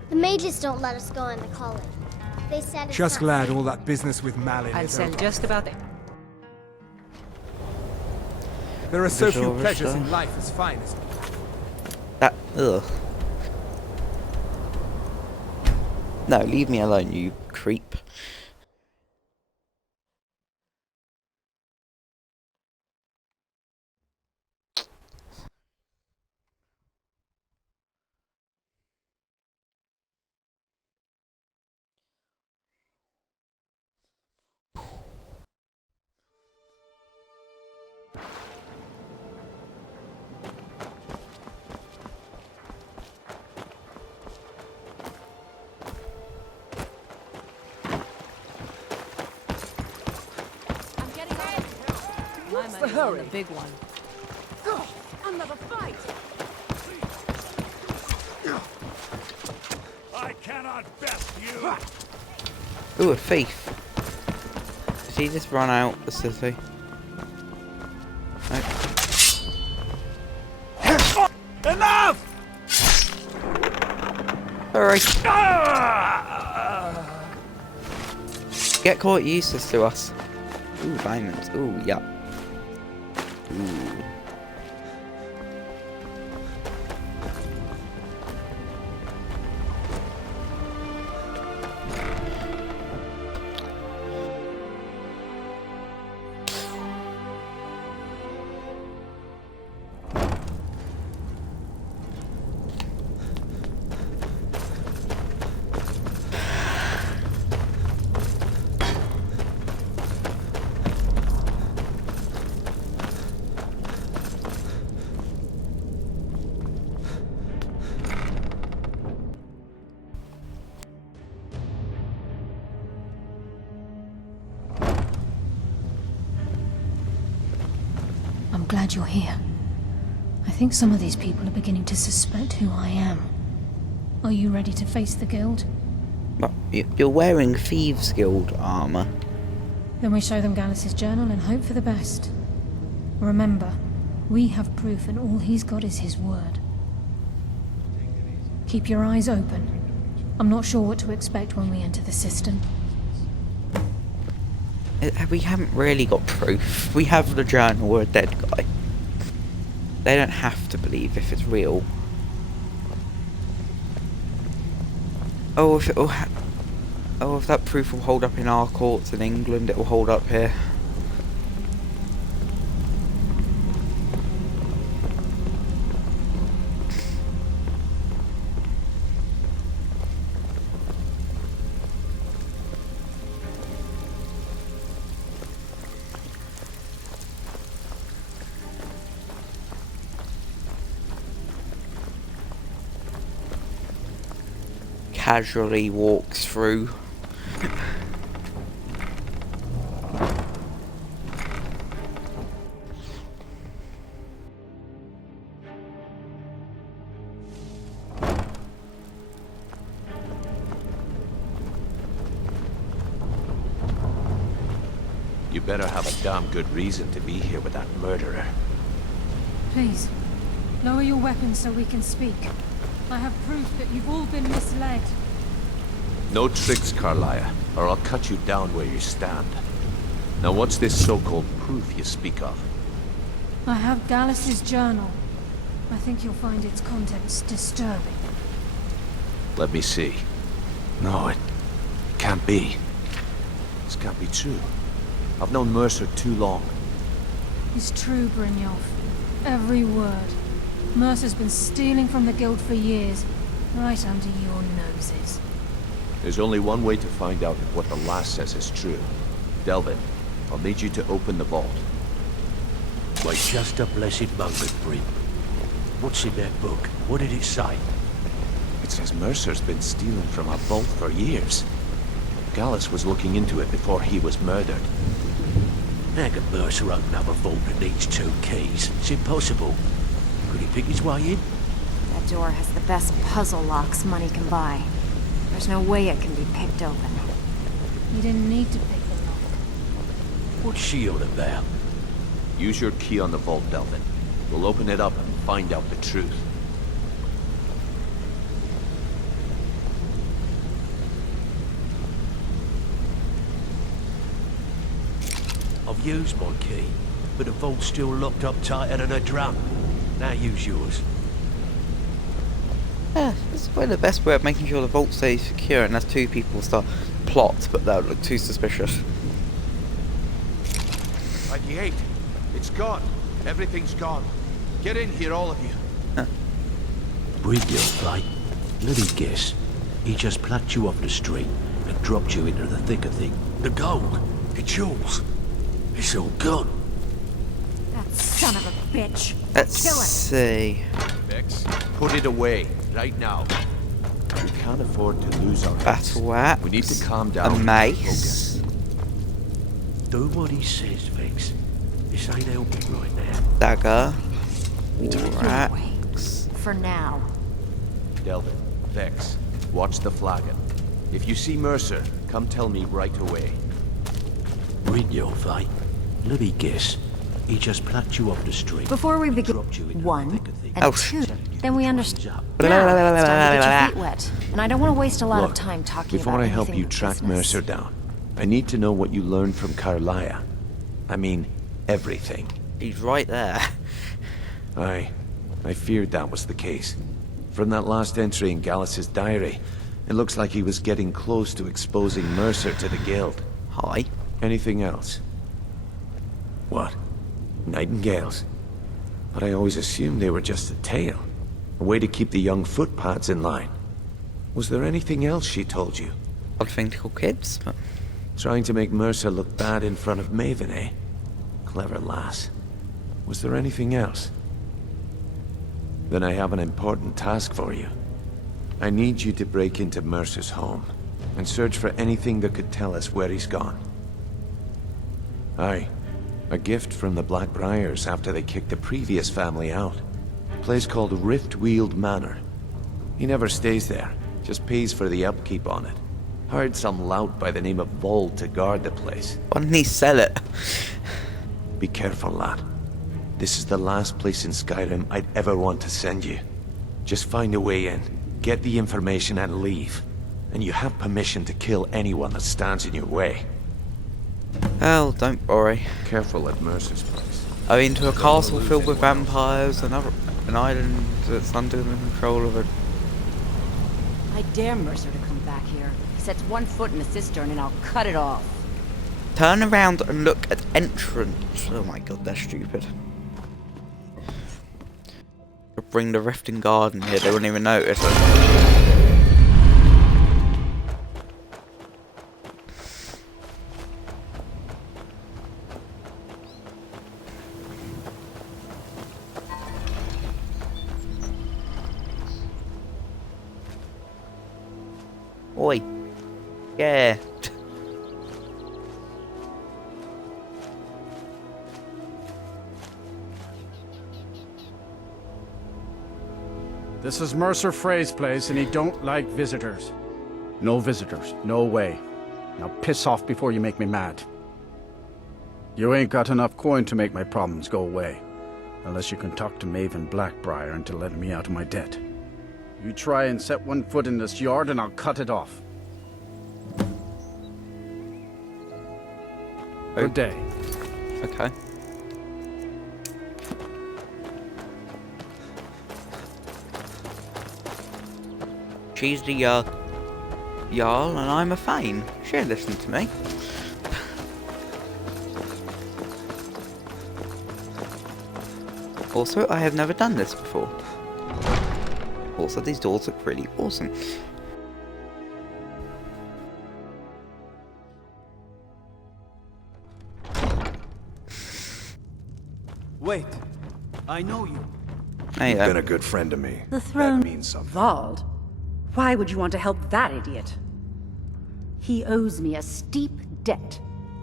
The mages don't let us go in the college. They said it's Just not glad safe. all that business with Malin I'll is sell over. just about it. There are so few Visual pleasures stuff. in life as fine as... That, ugh. No, leave me alone, you creep. What's the hurry? The big one. Another fight. I cannot best you. Ooh, a thief. Did he just run out the city? No. Enough! Alright. Get quite useless to us. Ooh, diamonds. Ooh, yeah. Ooh. I'm glad you're here. I think some of these people are beginning to suspect who I am. Are you ready to face the guild? But you're wearing Thieves Guild armor. Then we show them Gallus's journal and hope for the best. Remember, we have proof and all he's got is his word. Keep your eyes open. I'm not sure what to expect when we enter the system. We haven't really got proof. We have the journal or a dead guy. They don't have to believe if it's real. Oh, if if that proof will hold up in our courts in England, it will hold up here. Casually walks through. You better have a damn good reason to be here with that murderer. Please, lower your weapons so we can speak. I have proof that you've all been misled. No tricks, Carlia, or I'll cut you down where you stand. Now what's this so-called proof you speak of? I have Gallus's journal. I think you'll find its contents disturbing. Let me see. No, it can't be. This can't be true. I've known Mercer too long. It's true, Brynjolf. Every word. Mercer's been stealing from the guild for years, right under your noses. There's only one way to find out if what the lass says is true. Delvin, I'll need you to open the vault. By just a blessed moment, Bryn. What's in that book? What did it say? It says Mercer's been stealing from our vault for years. Gallus was looking into it before he was murdered. How can Mercer open up a vault that needs 2 keys? It's impossible. Could he pick his way in? That door has the best puzzle locks money can buy. There's no way it can be picked open. You didn't need to pick the lock. What's she on about? Use your key on the vault, Delvin. We'll open it up and find out the truth. I've used my key, but the vault's still locked up tighter than a drum. Now use yours. Yeah, this is probably the best way of making sure the vault stays secure unless 2 people start plot, but that would look too suspicious. 98. It's gone. Everything's gone. Get in here, all of you. Brynjolf, like, let me guess. He just plucked you off the street and dropped you into the thick of things. The gold, it's yours. It's all gone. That son of a bitch. Let's Kill him. see. Vex, put it away, right now. We can't afford to lose our Battle axe. We need to calm down. A mace. Do what he says, Vex. This ain't helping right now. Dagger. Your Right. way. For now. Delvin, Vex, watch the flagon. If you see Mercer, come tell me right away. Read your fate. Bloody guess. He just plucked you off the street. Before we begin, dropped you into one, the thick of things. and Oh, two, then we understand. Blah, Now, blah, blah, it's blah, time to get blah, your blah. feet wet. And I don't want to waste a lot Look, of time talking before about I help anything you but track business. Mercer down, I need to know what you learned from Carlia. I mean, everything. He's right there. I feared that was the case. From that last entry in Gallus's diary, it looks like he was getting close to exposing Mercer to the Guild. Hi. Anything else? What? Nightingales? But I always assumed they were just a tale. A way to keep the young footpads in line. Was there anything else she told you? Odd thing to call kids, but... Trying to make Mercer look bad in front of Maven, eh? Clever lass. Was there anything else? Then I have an important task for you. I need you to break into Mercer's home and search for anything that could tell us where he's gone. Aye. A gift from the Blackbriars after they kicked the previous family out. A place called Riftweald Manor. He never stays there, just pays for the upkeep on it. Hired some lout by the name of Vold to guard the place. Why didn't he sell it? Be careful, lad. This is the last place in Skyrim I'd ever want to send you. Just find a way in, get the information and leave. And you have permission to kill anyone that stands in your way. Hell, don't worry. Careful at Mercer's place. I've been to a castle filled with vampires, an island that's under the control of a... I dare Mercer to come back here. He sets one foot in the cistern and I'll cut it off. Turn around and look at entrance. Oh my god, they're stupid. Could bring the Riften Garden here, they wouldn't even notice it. Oi. Yeah. This is Mercer Frey's place, and he don't like visitors. No visitors, no way. Now piss off before you make me mad. You ain't got enough coin to make my problems go away. Unless you can talk to Maven Blackbriar into letting me out of my debt. You try and set one foot in this yard and I'll cut it off. Good day. Okay. She's the Jarl and I'm a Thane. She'll listen to me. Also, I have never done this before. Also, these doors look really awesome. Wait, I know you. Hey, You've been a good friend to me. The throne... That means something. Vald? Why would you want to help that idiot? He owes me a steep debt.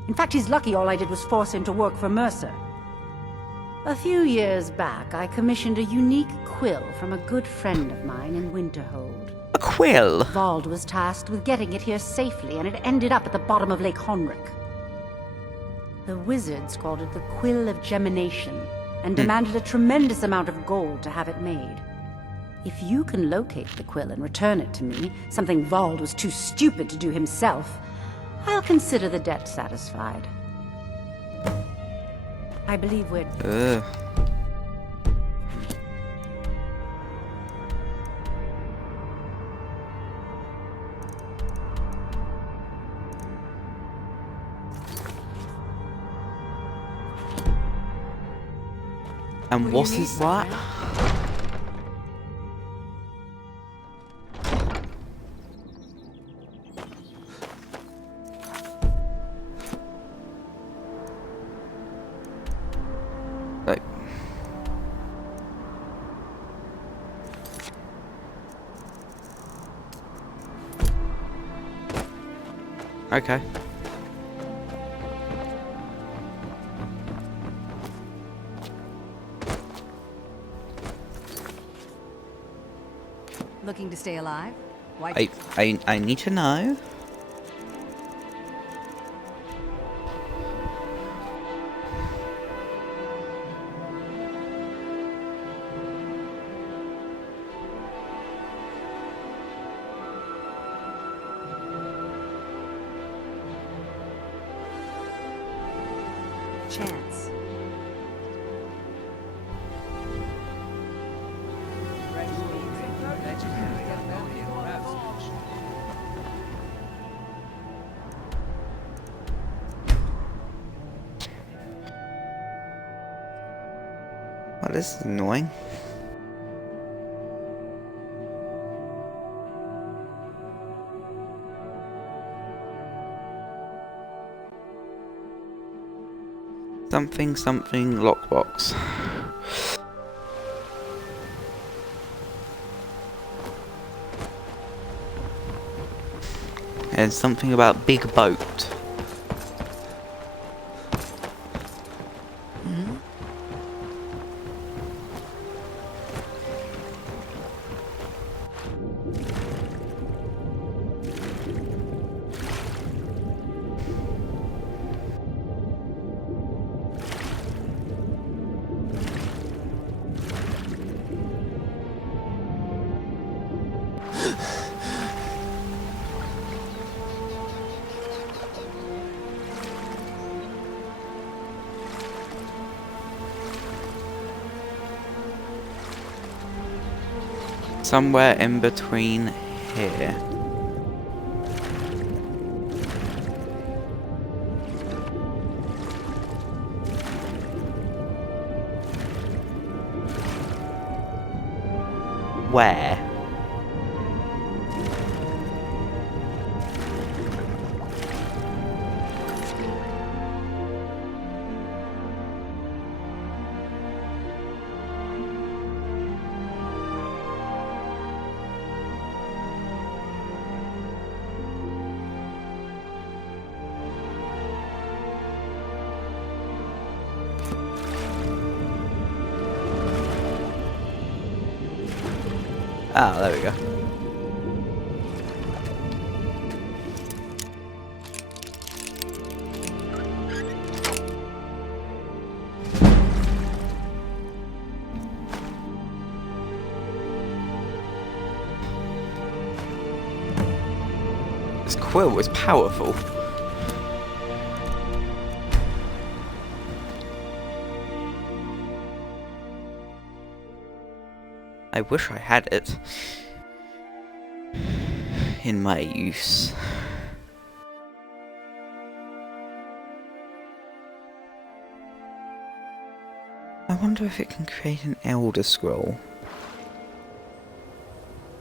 In fact, he's lucky all I did was force him to work for Mercer. A few years back, I commissioned a unique quill from a good friend of mine in Winterhold. A quill? Vald was tasked with getting it here safely, and it ended up at the bottom of Lake Honric. The wizards called it the Quill of Gemination, and demanded a tremendous amount of gold to have it made. If you can locate the quill and return it to me, something Vald was too stupid to do himself, I'll consider the debt satisfied. I believe we're... And wasn't that? Like... Okay. Looking to stay alive? Why? I need to know. Chance. Oh, this is annoying. Something lockbox. And something about big boat. Somewhere in between here. Where? Ah, there we go. This quill was powerful. I wish I had it in my use. I wonder if it can create an Elder Scroll.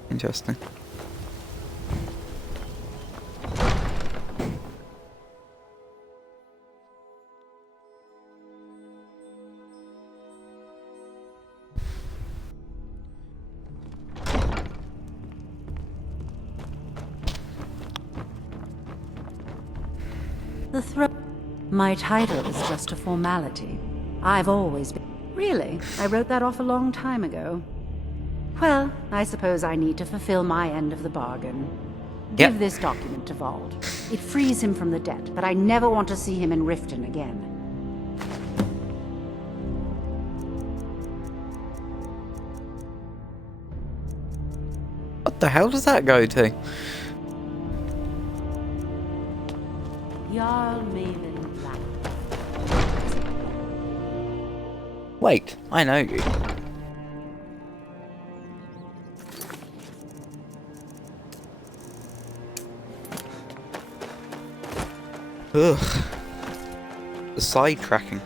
Interesting. The throne. My title is just a formality. I've always been... Really? I wrote that off a long time ago. Well, I suppose I need to fulfill my end of the bargain. Give this document to Vald. It frees him from the debt, but I never want to see him in Riften again. What the hell does that go to? Jarl Maven Black. Wait, I know you. Ugh. The sidetracking.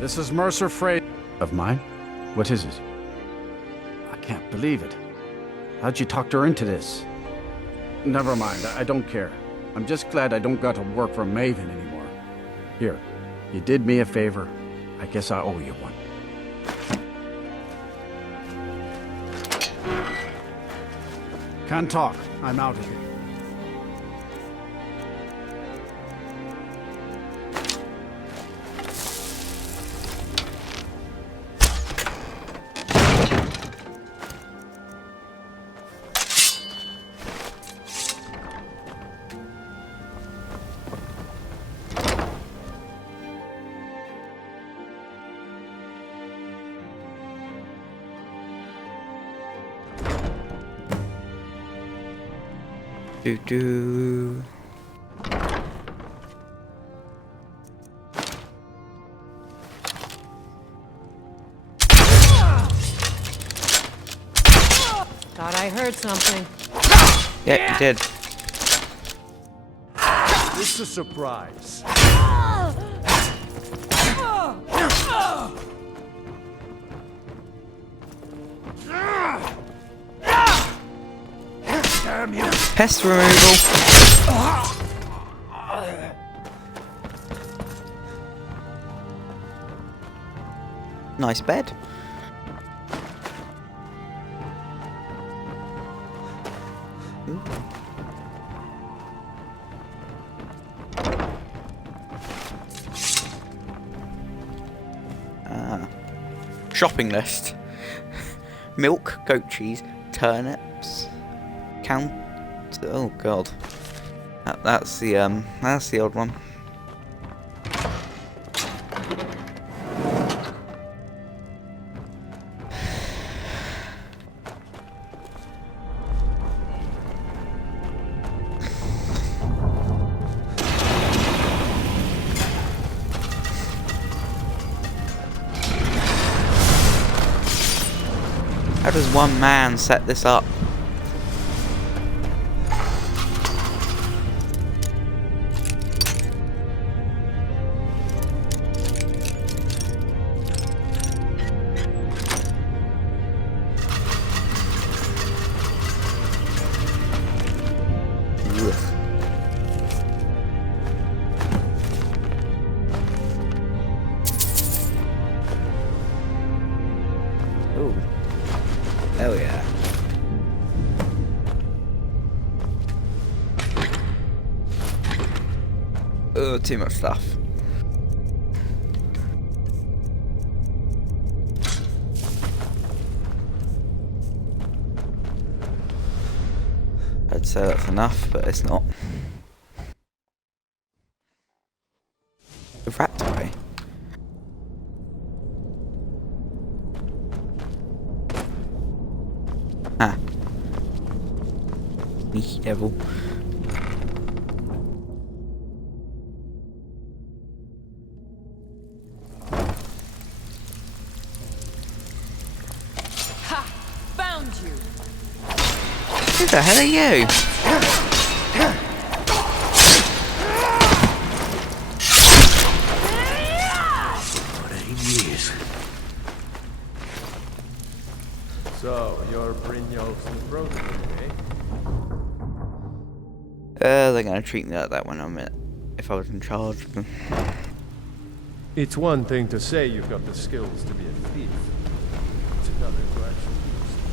This is Mercer Frey. Of mine? What is it? I can't believe it. How'd you talk her into this? Never mind, I don't care. I'm just glad I don't got to work for Maven anymore. Here, you did me a favor. I guess I owe you one. Can't talk. I'm out of here. Do. Thought I heard something. Yeah, you did. It's a surprise. Damn you! Pest removal. Nice bed. Ooh. Shopping list. Milk, goat cheese, turnips, oh god. That's the old one. How does one man set this up? Oh. Hell yeah. Oh, too much stuff. I'd say that's enough, but it's not. The rat away. Ah. Sneaky devil. Ha! Found you! Who the hell are you? So, you're Brynjolf's protege, eh? They're gonna treat me like that when I'm if I was in charge of them. It's one thing to say you've got the skills to be a thief. It's another to actually use them.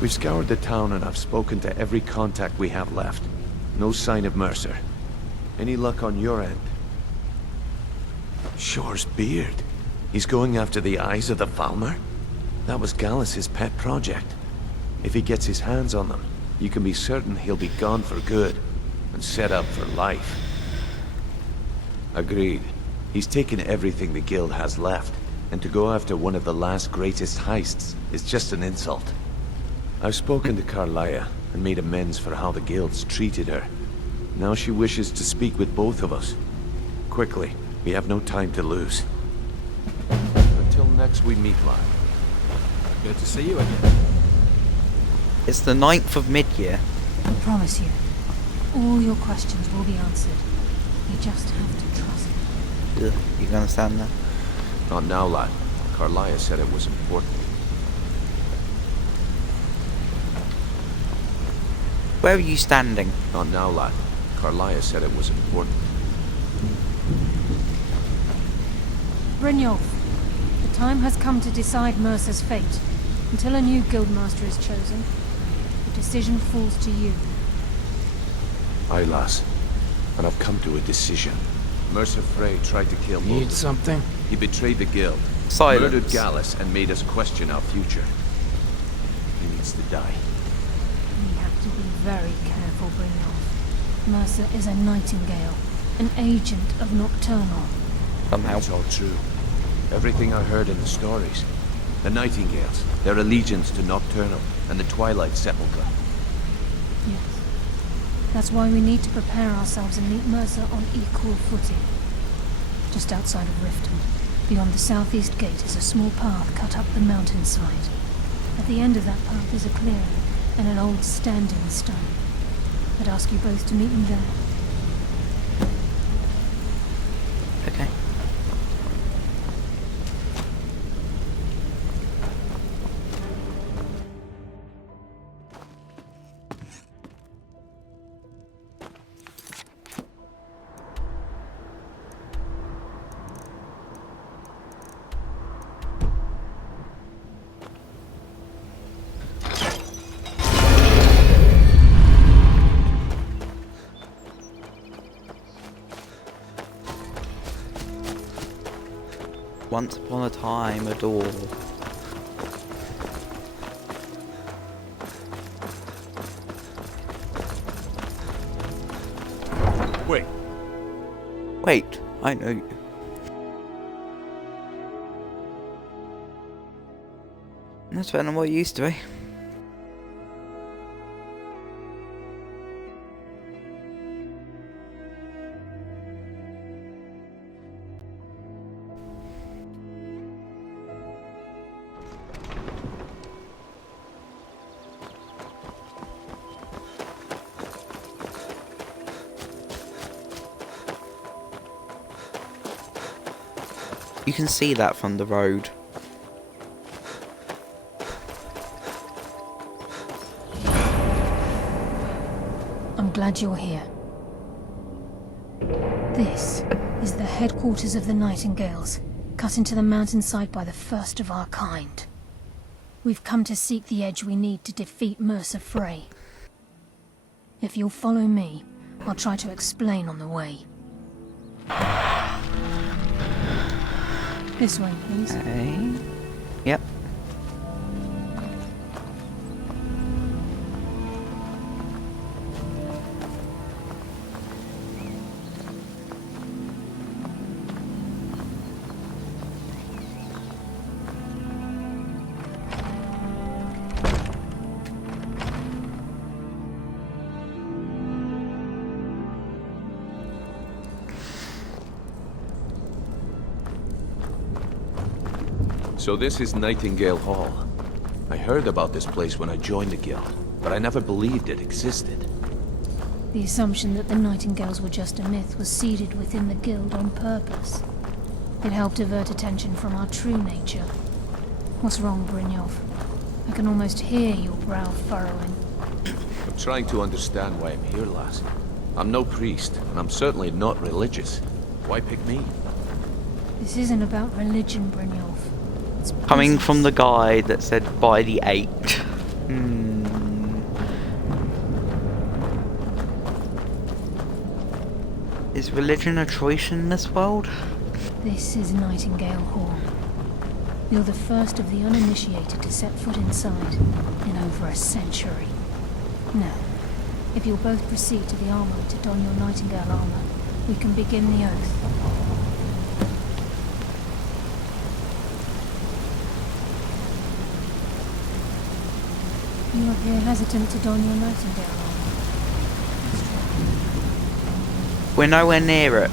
We've scoured the town and I've spoken to every contact we have left. No sign of Mercer. Any luck on your end? Shore's beard. He's going after the eyes of the Falmer? That was Gallus's pet project. If he gets his hands on them, you can be certain he'll be gone for good, and set up for life. Agreed. He's taken everything the guild has left, and to go after one of the last greatest heists is just an insult. I've spoken to Carlia, and made amends for how the guild's treated her. Now she wishes to speak with both of us. Quickly. We have no time to lose. Until next we meet, lad. Good to see you again. It's the 9th of mid-year. I promise you, all your questions will be answered. You just have to trust me. Ugh, you understand that? Not now, lad. Carlia said it was important. Where are you standing? Not now, lad. Carlia said it was important. Brynjolf, the The time has come to decide Mercer's fate. Until a new guildmaster is chosen, the decision falls to you. Aye, lass. And I've come to a decision. Mercer Frey tried to kill Need both. something? He betrayed the guild, Silence. murdered Gallus, and made us question our future. He needs to die. We have to be very careful, Brynjolf. Mercer is a nightingale, an agent of Nocturnal. Somehow. It's all true. Everything I heard in the stories. The Nightingales, their allegiance to Nocturnal, and the Twilight Sepulchre. Yes. That's why we need to prepare ourselves and meet Mercer on equal footing. Just outside of Riften, beyond the southeast gate, is a small path cut up the mountainside. At the end of that path is a clearing and an old standing stone. I'd ask you both to meet me there. Okay. Once upon a time, a door. Wait. Wait, I know you. That's better than what it used to be. You can see that from the road. I'm glad you're here. This is the headquarters of the Nightingales, cut into the mountainside by the first of our kind. We've come to seek the edge we need to defeat Mercer Frey. If you'll follow me, I'll try to explain on the way. This way, please. Okay. Yep. So this is Nightingale Hall. I heard about this place when I joined the guild, but I never believed it existed. The assumption that the Nightingales were just a myth was seeded within the guild on purpose. It helped divert attention from our true nature. What's wrong, Brynjolf? I can almost hear your brow furrowing. I'm trying to understand why I'm here, lass. I'm no priest, and I'm certainly not religious. Why pick me? This isn't about religion, Brynjolf. It's Coming business. from the guy that said buy the 8. Is religion a choice in this world? This is Nightingale Hall. You're the first of the uninitiated to set foot inside in over a century. Now, if you'll both proceed to the armory to don your Nightingale armor, we can begin the oath. You appear hesitant to don your Nightingale armor. We're nowhere near it.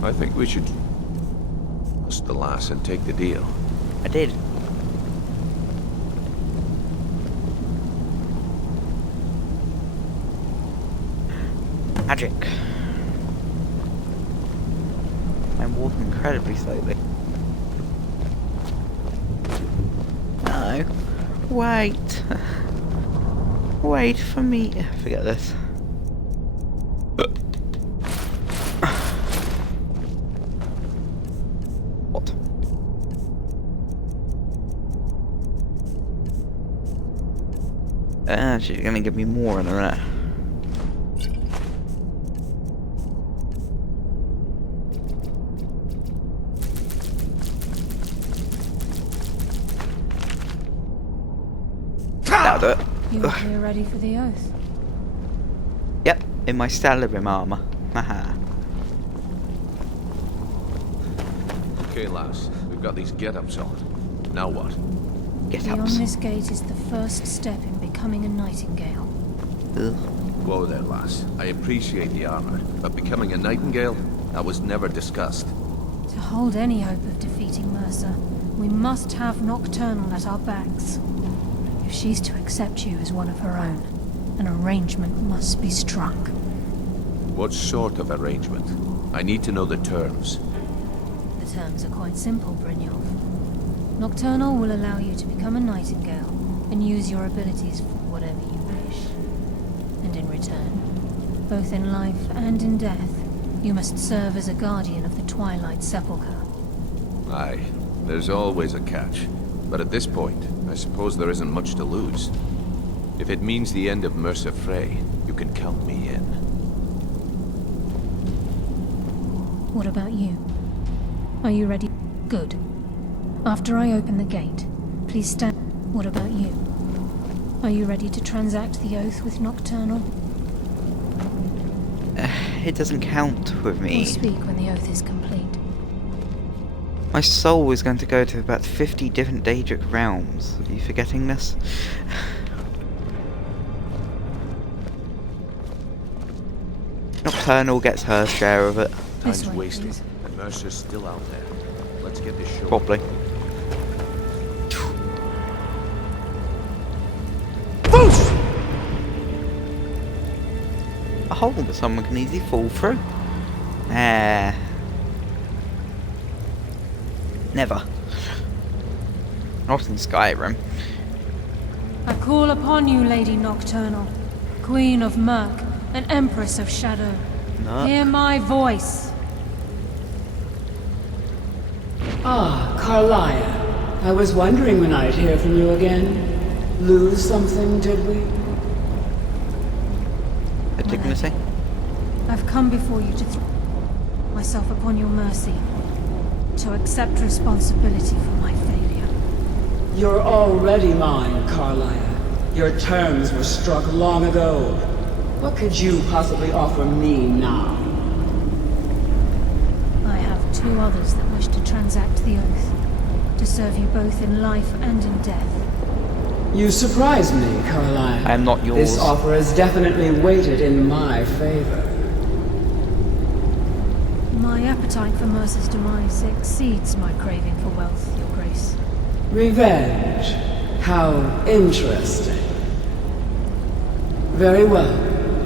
I think we should bust the lass and take the deal. I did. Magic. I'm walking incredibly slowly. No. Wait. Wait for me. Forget this. What? She's gonna give me more in a minute. That'll do it. You are here ready for the oath? Yep, in my Skyrim armor. Haha. Okay, lass. We've got these get-ups on. Now what? Beyond this gate is the first step in becoming a nightingale. Ugh. Whoa there, lass. I appreciate the armor, but becoming a nightingale? That was never discussed. To hold any hope of defeating Mercer, we must have Nocturnal at our backs. If she's to accept you as one of her own, an arrangement must be struck. What sort of arrangement? I need to know the terms. The terms are quite simple, Brynjolf. Nocturnal will allow you to become a nightingale and use your abilities for whatever you wish. And in return, both in life and in death, you must serve as a guardian of the Twilight Sepulchre. Aye, there's always a catch. But at this point, I suppose there isn't much to lose. If it means the end of Mercer Frey, you can count me in. What about you? Are you ready? Good. After I open the gate, please stand. What about you? Are you ready to transact the oath with Nocturnal? It doesn't count with me. We'll speak when the oath is complete. My soul is going to go to about 50 different Daedric realms. Are you forgetting this? Nocturnal gets her share of it. Time's wasted, and Mercer's still out there. Let's get this show. Probably. A hole that someone can easily fall through. Never. Not in Skyrim. I call upon you, Lady Nocturnal, Queen of Murk and Empress of Shadow. Hear my voice. Ah, Carlia. I was wondering when I'd hear from you again. Lose something, did we? A dignity? I've come before you to throw myself upon your mercy, to accept responsibility for my failure. You're already mine, Carlia. Your terms were struck long ago. What could you possibly offer me now? I have two others that wish to transact the oath, to serve you both in life and in death. You surprise me, Carlia. I am not yours. This offer is definitely weighted in my favor. My appetite for Mercer's demise exceeds my craving for wealth, Your Grace. Revenge. How interesting. Very well.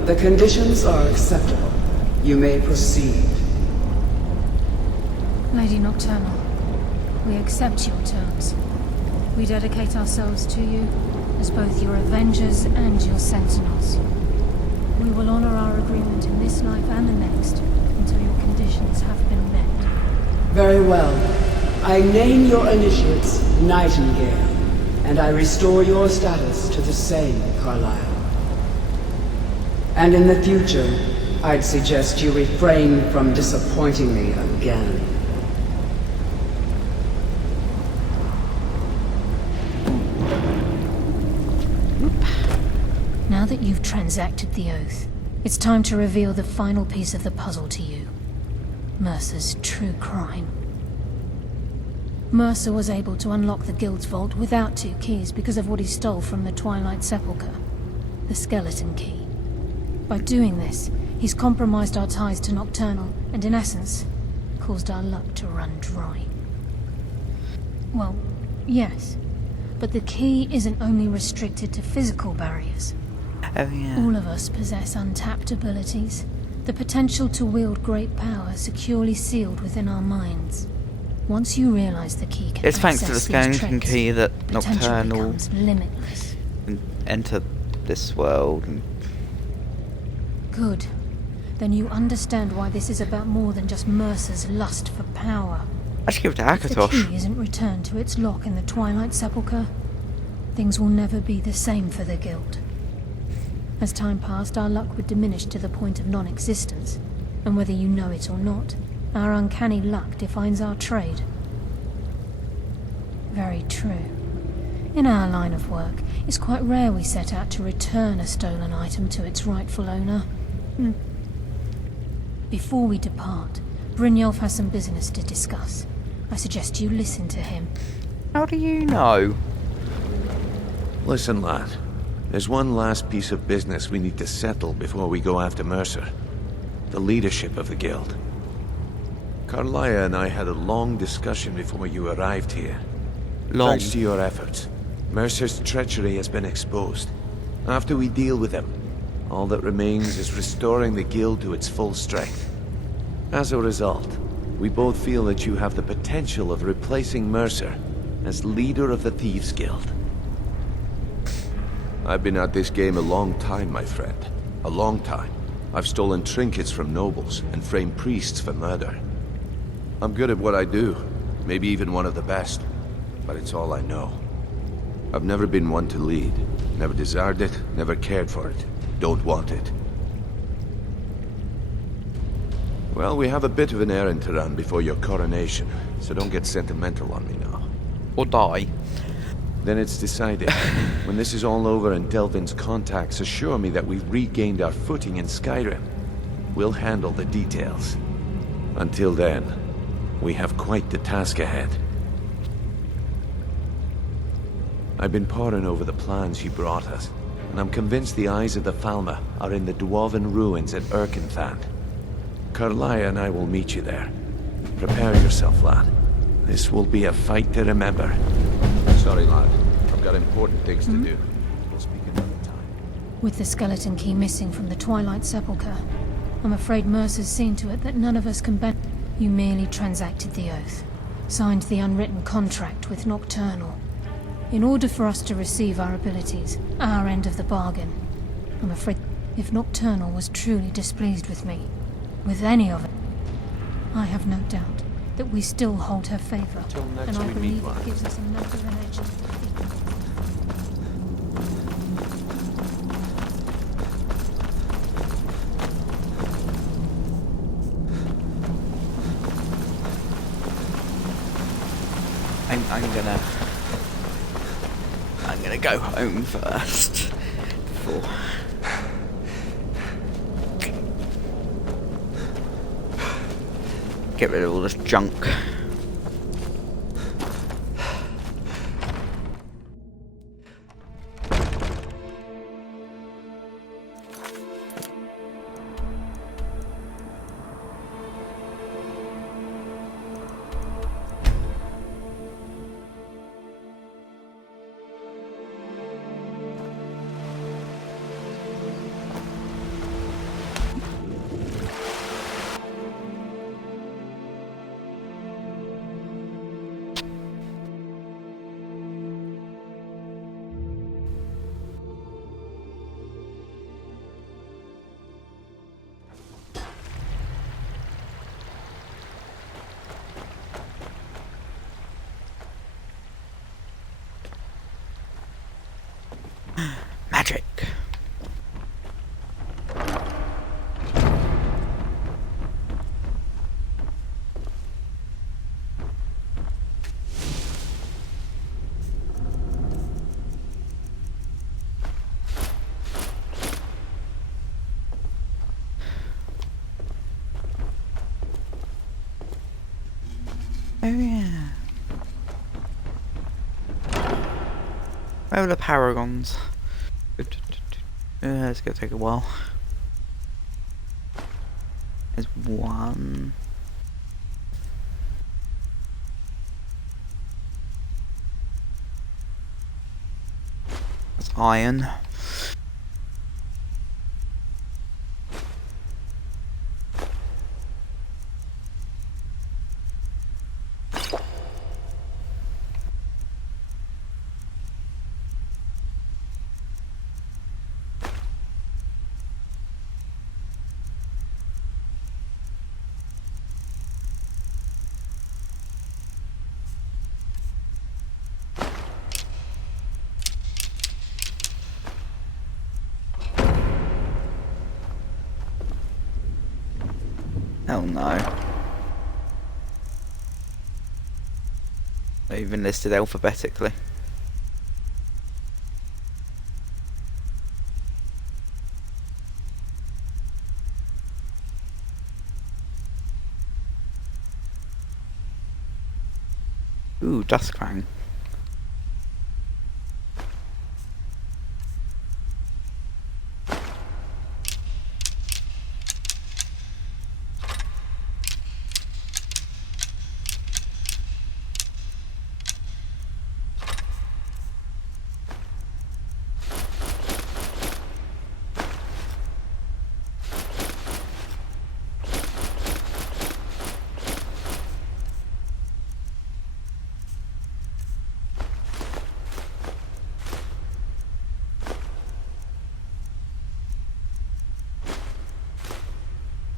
The conditions are acceptable. You may proceed. Lady Nocturnal, we accept your terms. We dedicate ourselves to you as both your avengers and your sentinels. We will honor our agreement in this life and the next until your conditions have been met. Very well. I name your initiates Nightingale, and I restore your status to the same, Carlisle. And in the future, I'd suggest you refrain from disappointing me again. Now that you've transacted the oath, it's time to reveal the final piece of the puzzle to you. Mercer's true crime. Mercer was able to unlock the Guild's vault without 2 keys because of what he stole from the Twilight Sepulchre, the skeleton key. By doing this, he's compromised our ties to Nocturnal and, in essence, caused our luck to run dry. Well, yes, but the key isn't only restricted to physical barriers. Oh, yeah. All of us possess untapped abilities, The potential to wield great power securely sealed within our minds. Once you realize the key can It's thanks to the access these skeleton traits, key that potential Nocturnal becomes limitless. can enter this world. And Good. Then you understand why this is about more than just Mercer's lust for power. I should give it to If the Akatosh. key isn't returned to its lock in the Twilight Sepulchre, things will never be the same for the Guild. As time passed, our luck would diminish to the point of non-existence, and whether you know it or not, our uncanny luck defines our trade. Very true. In our line of work, it's quite rare we set out to return a stolen item to its rightful owner. Before we depart, Brynjolf has some business to discuss. I suggest you listen to him. How do you know? Listen, lad. There's one last piece of business we need to settle before we go after Mercer. The leadership of the Guild. Carlia and I had a long discussion before you arrived here. Thanks to your efforts, Mercer's treachery has been exposed. After we deal with him, all that remains is restoring the Guild to its full strength. As a result, we both feel that you have the potential of replacing Mercer as leader of the Thieves Guild. I've been at this game a long time, my friend. A long time. I've stolen trinkets from nobles and framed priests for murder. I'm good at what I do, maybe even one of the best, but it's all I know. I've never been one to lead. Never desired it, never cared for it. Don't want it. Well, we have a bit of an errand to run before your coronation, so don't get sentimental on me now. Or die. Then it's decided. When this is all over and Delvin's contacts assure me that we've regained our footing in Skyrim, we'll handle the details. Until then, we have quite the task ahead. I've been poring over the plans you brought us, and I'm convinced the eyes of the Falmer are in the Dwarven ruins at Erkenthand. Carlia and I will meet you there. Prepare yourself, lad. This will be a fight to remember. Sorry, lad. I've got important things to do. We'll speak another time. With the skeleton key missing from the Twilight Sepulchre, I'm afraid Mercer's seen to it that none of us can benefit. You merely transacted the oath, signed the unwritten contract with Nocturnal. In order for us to receive our abilities, our end of the bargain, I'm afraid if Nocturnal was truly displeased with me, with any of it, I have no doubt that we still hold her favor, and I believe it gives us enough of an edge to defeat her. I'm gonna go home first. Before. Get rid of all this junk. Magic. Oh yeah. Where are the paragons? It's gonna take a while. There's one. That's iron. Oh no. They're even listed alphabetically. Ooh, Duskfang.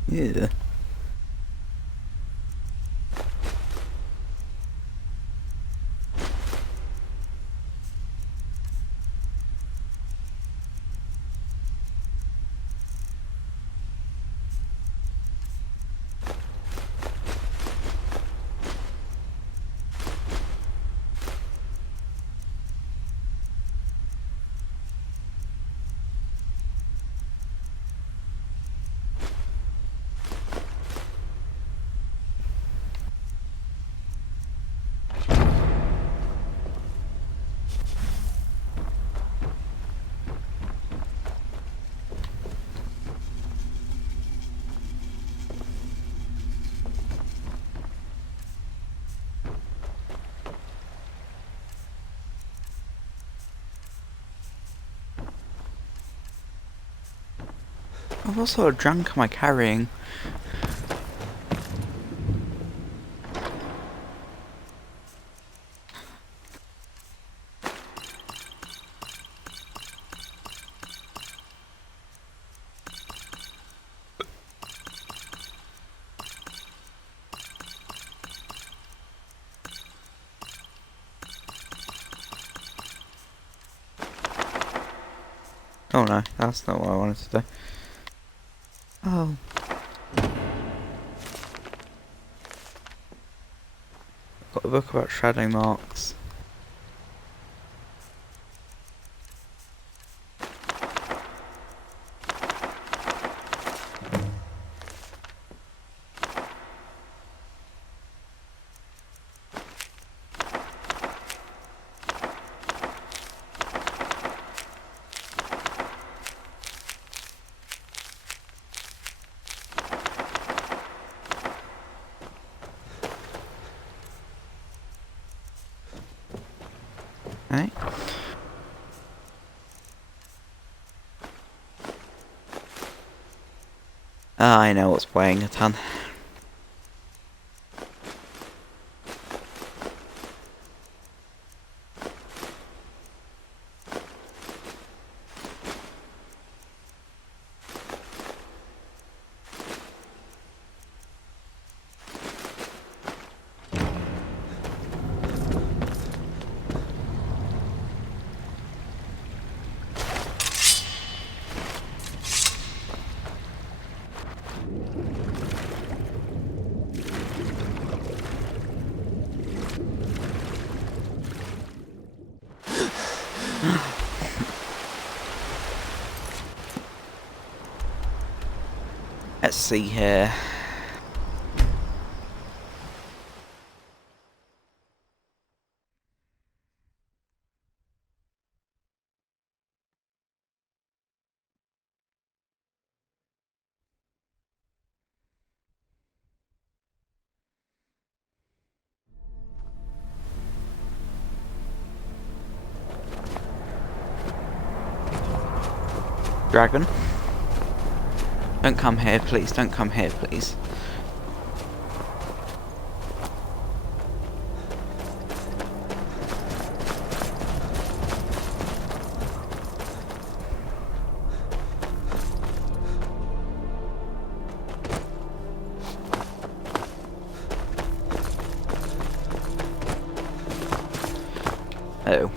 Yeah. Oh, what sort of drunk am I carrying? Oh no, that's not what I wanted to do. Oh. Got a book about shadow marks. Okay. I know what's weighing a ton. Let's see here. Dragon. Don't come here, please. Don't come here, please. Oh.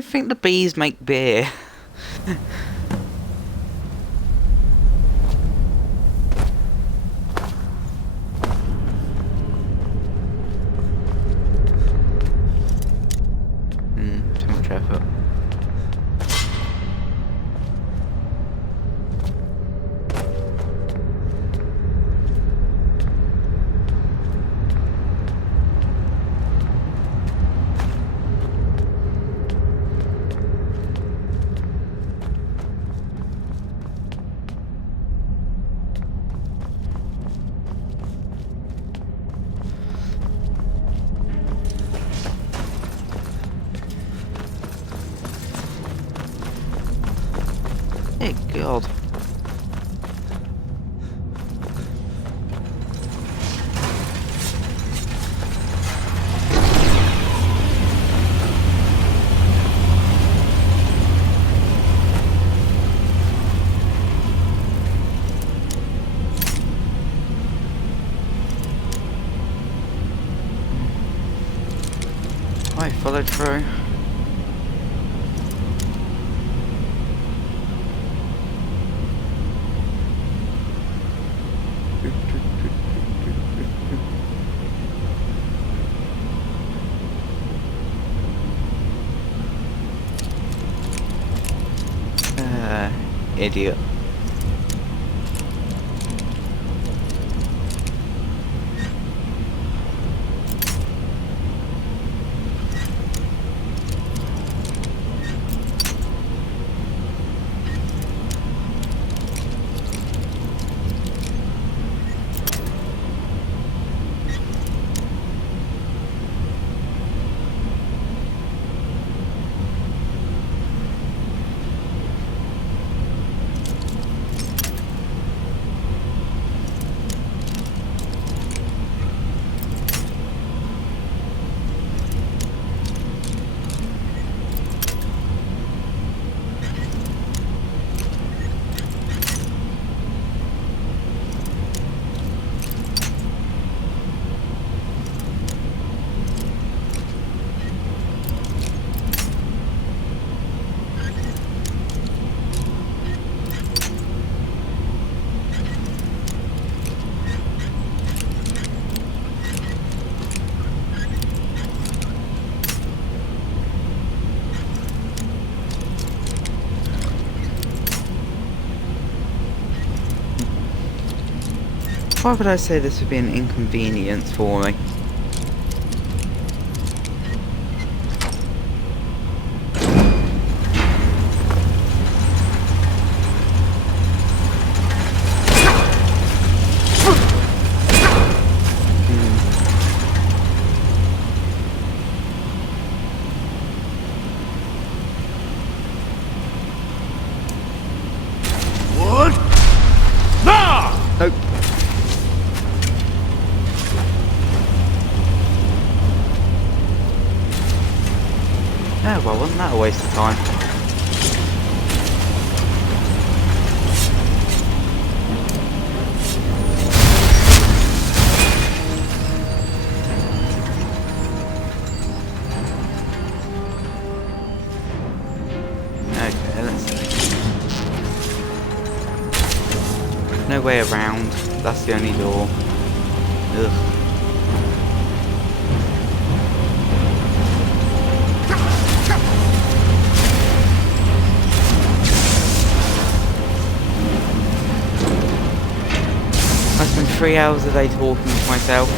don't think the bees make beer. Too much effort. Hey, God. I followed through. Idiot. Why would I say this would be an inconvenience for me? What? No! Nope. Oh, well, wasn't that a waste of time? Okay, let's see. No way around. That's the only door. Ugh. I spend 3 hours a day talking to myself.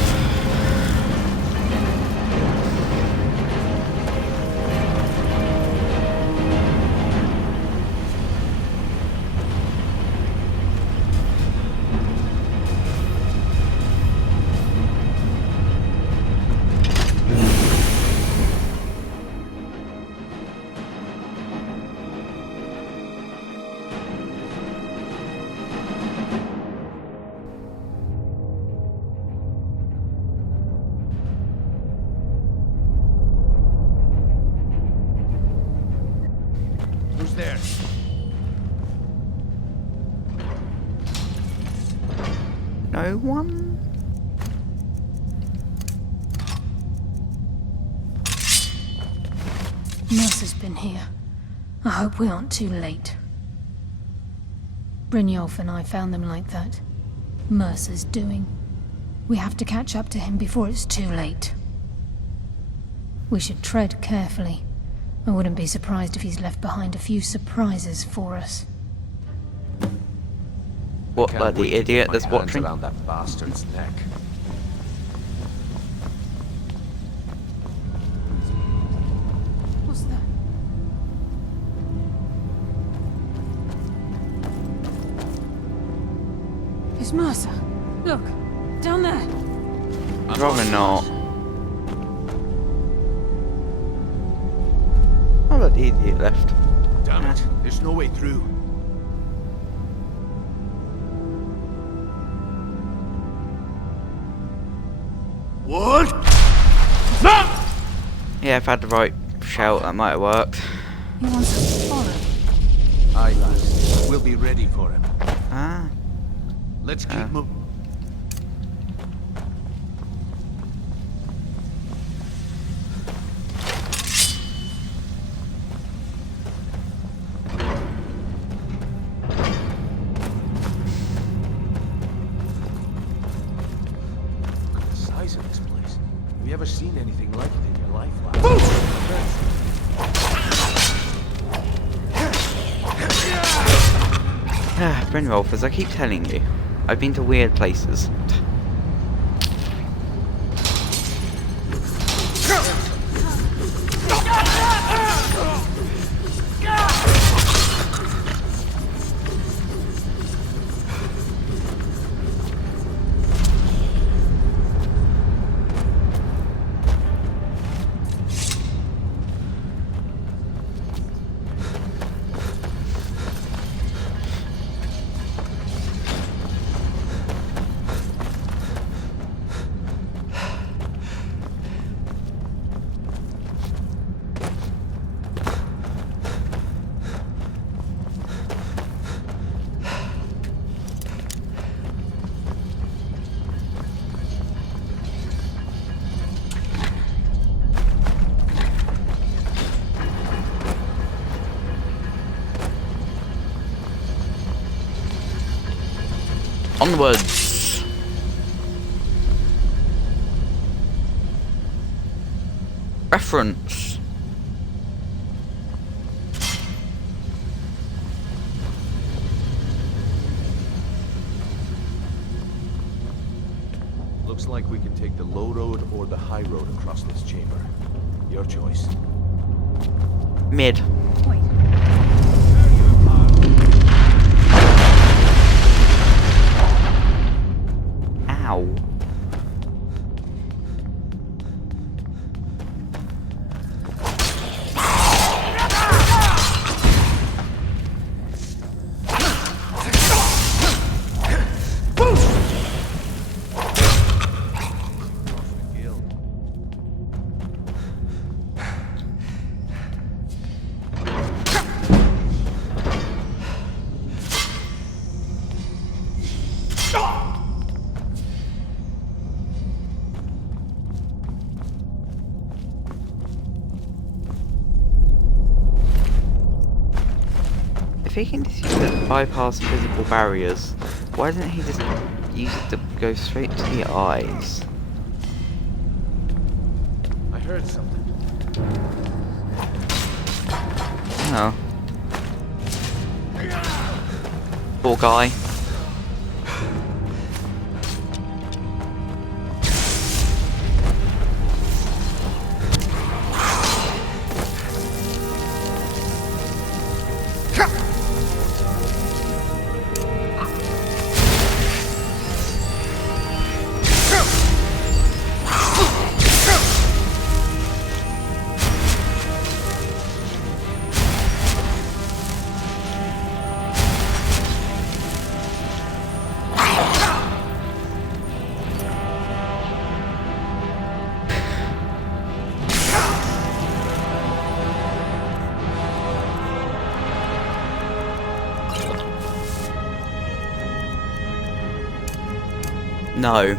Who's there? No one? Mercer's been here. I hope we aren't too late. Brynjolf and I found them like that. Mercer's doing. We have to catch up to him before it's too late. We should tread carefully. I wouldn't be surprised if he's left behind a few surprises for us. What, like the idiot that's Hands watching? around that bastard's neck. What's that? It's Mercer. Look, down there. Rather not. Oh look, the idiot left. Damn it, there's no way through. What? Yeah, if I had the right shout, that might have worked. He wants us to follow. Aye, lads. We'll be ready for him. Ah. Let's keep moving. Size of this place. Have you ever seen anything like it in your life, lad? Brynjolf, as I keep telling you, I've been to weird places. Onwards! Reference. Looks like we can take the low road or the high road across this chamber. Your choice. Mid. Ow. If he can just use it to bypass physical barriers, why doesn't he just use it to go straight to the eyes? I heard something. Oh. Poor guy. No.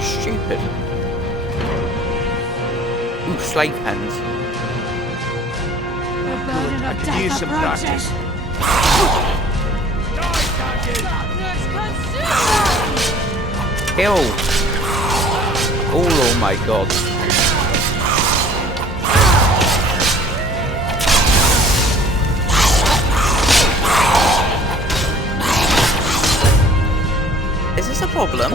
Stupid. Ooh, slave hands. I could use some practice. Kill! Oh my god. Is this a problem?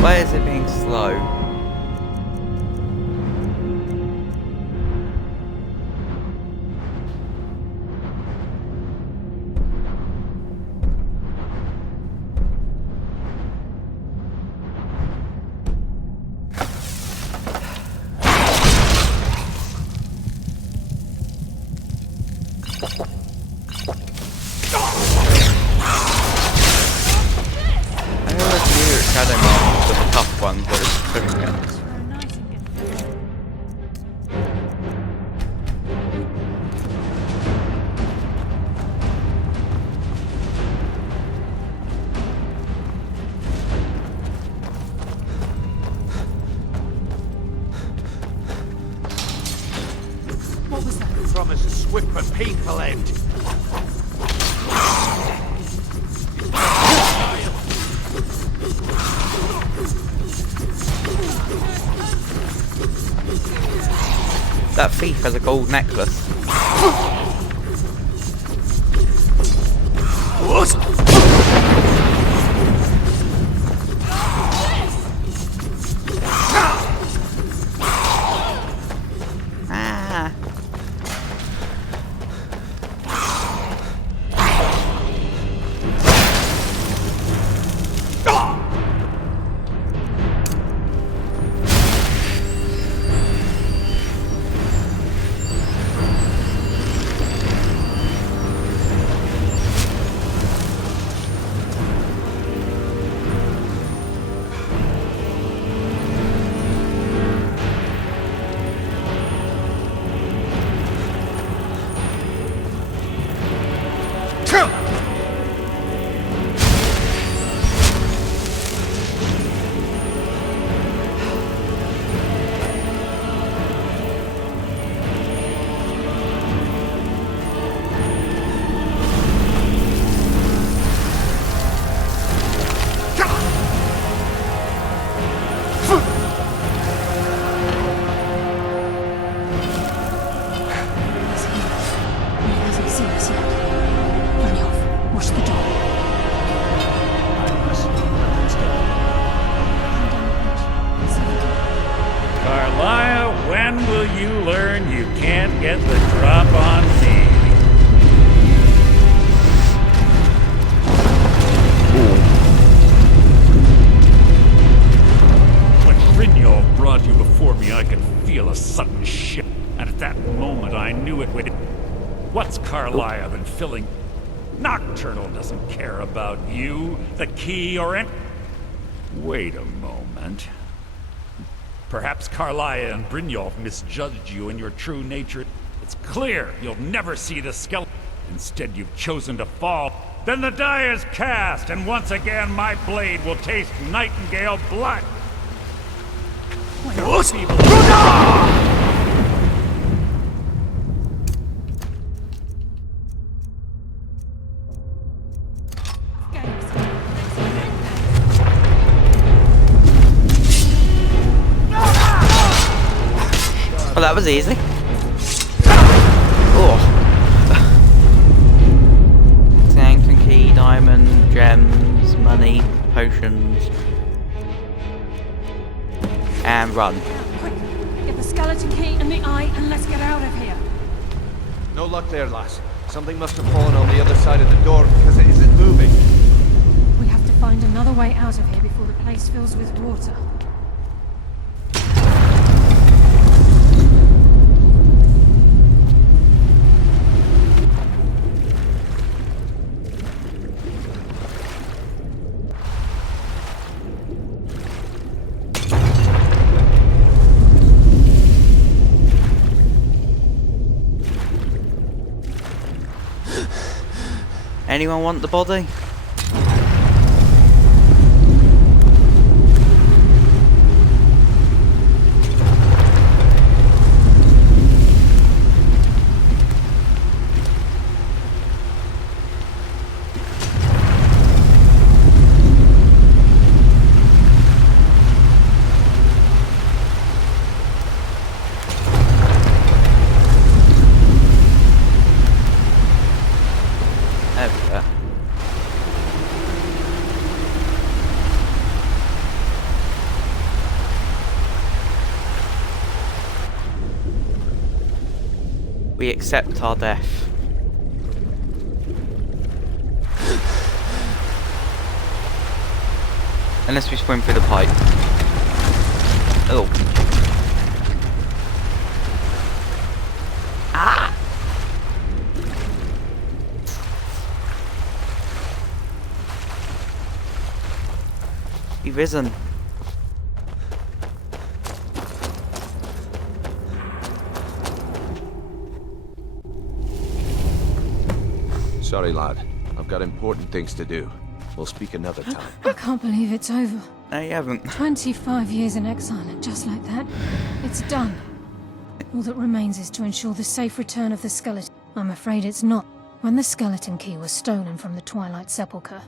Why is it being slow? Shadow Monsters are the tough ones that are pushing it. What was that? Promise a swift but painful end. That thief has a gold necklace. Ah. When will you learn you can't get the drop on me? When Brynjolf brought you before me, I could feel a sudden shift. And at that moment, I knew it would... What's Carlia been filling? Nocturnal doesn't care about you, the key, or any... Wait a moment. Perhaps Carlia and Brynjolf misjudged you and your true nature. It's clear you'll never see the skeleton. Instead, you've chosen to fall. Then the die is cast, and once again my blade will taste nightingale blood. Well, that was easy. Oh. Skeleton key, diamond, gems, money, potions. And run. Quick, get the skeleton key and the eye and let's get out of here. No luck there, lass. Something must have fallen on the other side of the door because it isn't moving. We have to find another way out of here before the place fills with water. Anyone want the body? There we go. We accept our death. Unless we swim through the pipe. Oh. Ah! Be risen. Sorry, lad. I've got important things to do. We'll speak another time. I can't believe it's over. No, you haven't. 25 years in exile, and just like that, it's done. All that remains is to ensure the safe return of the skeleton. I'm afraid it's not. When the skeleton key was stolen from the Twilight Sepulchre,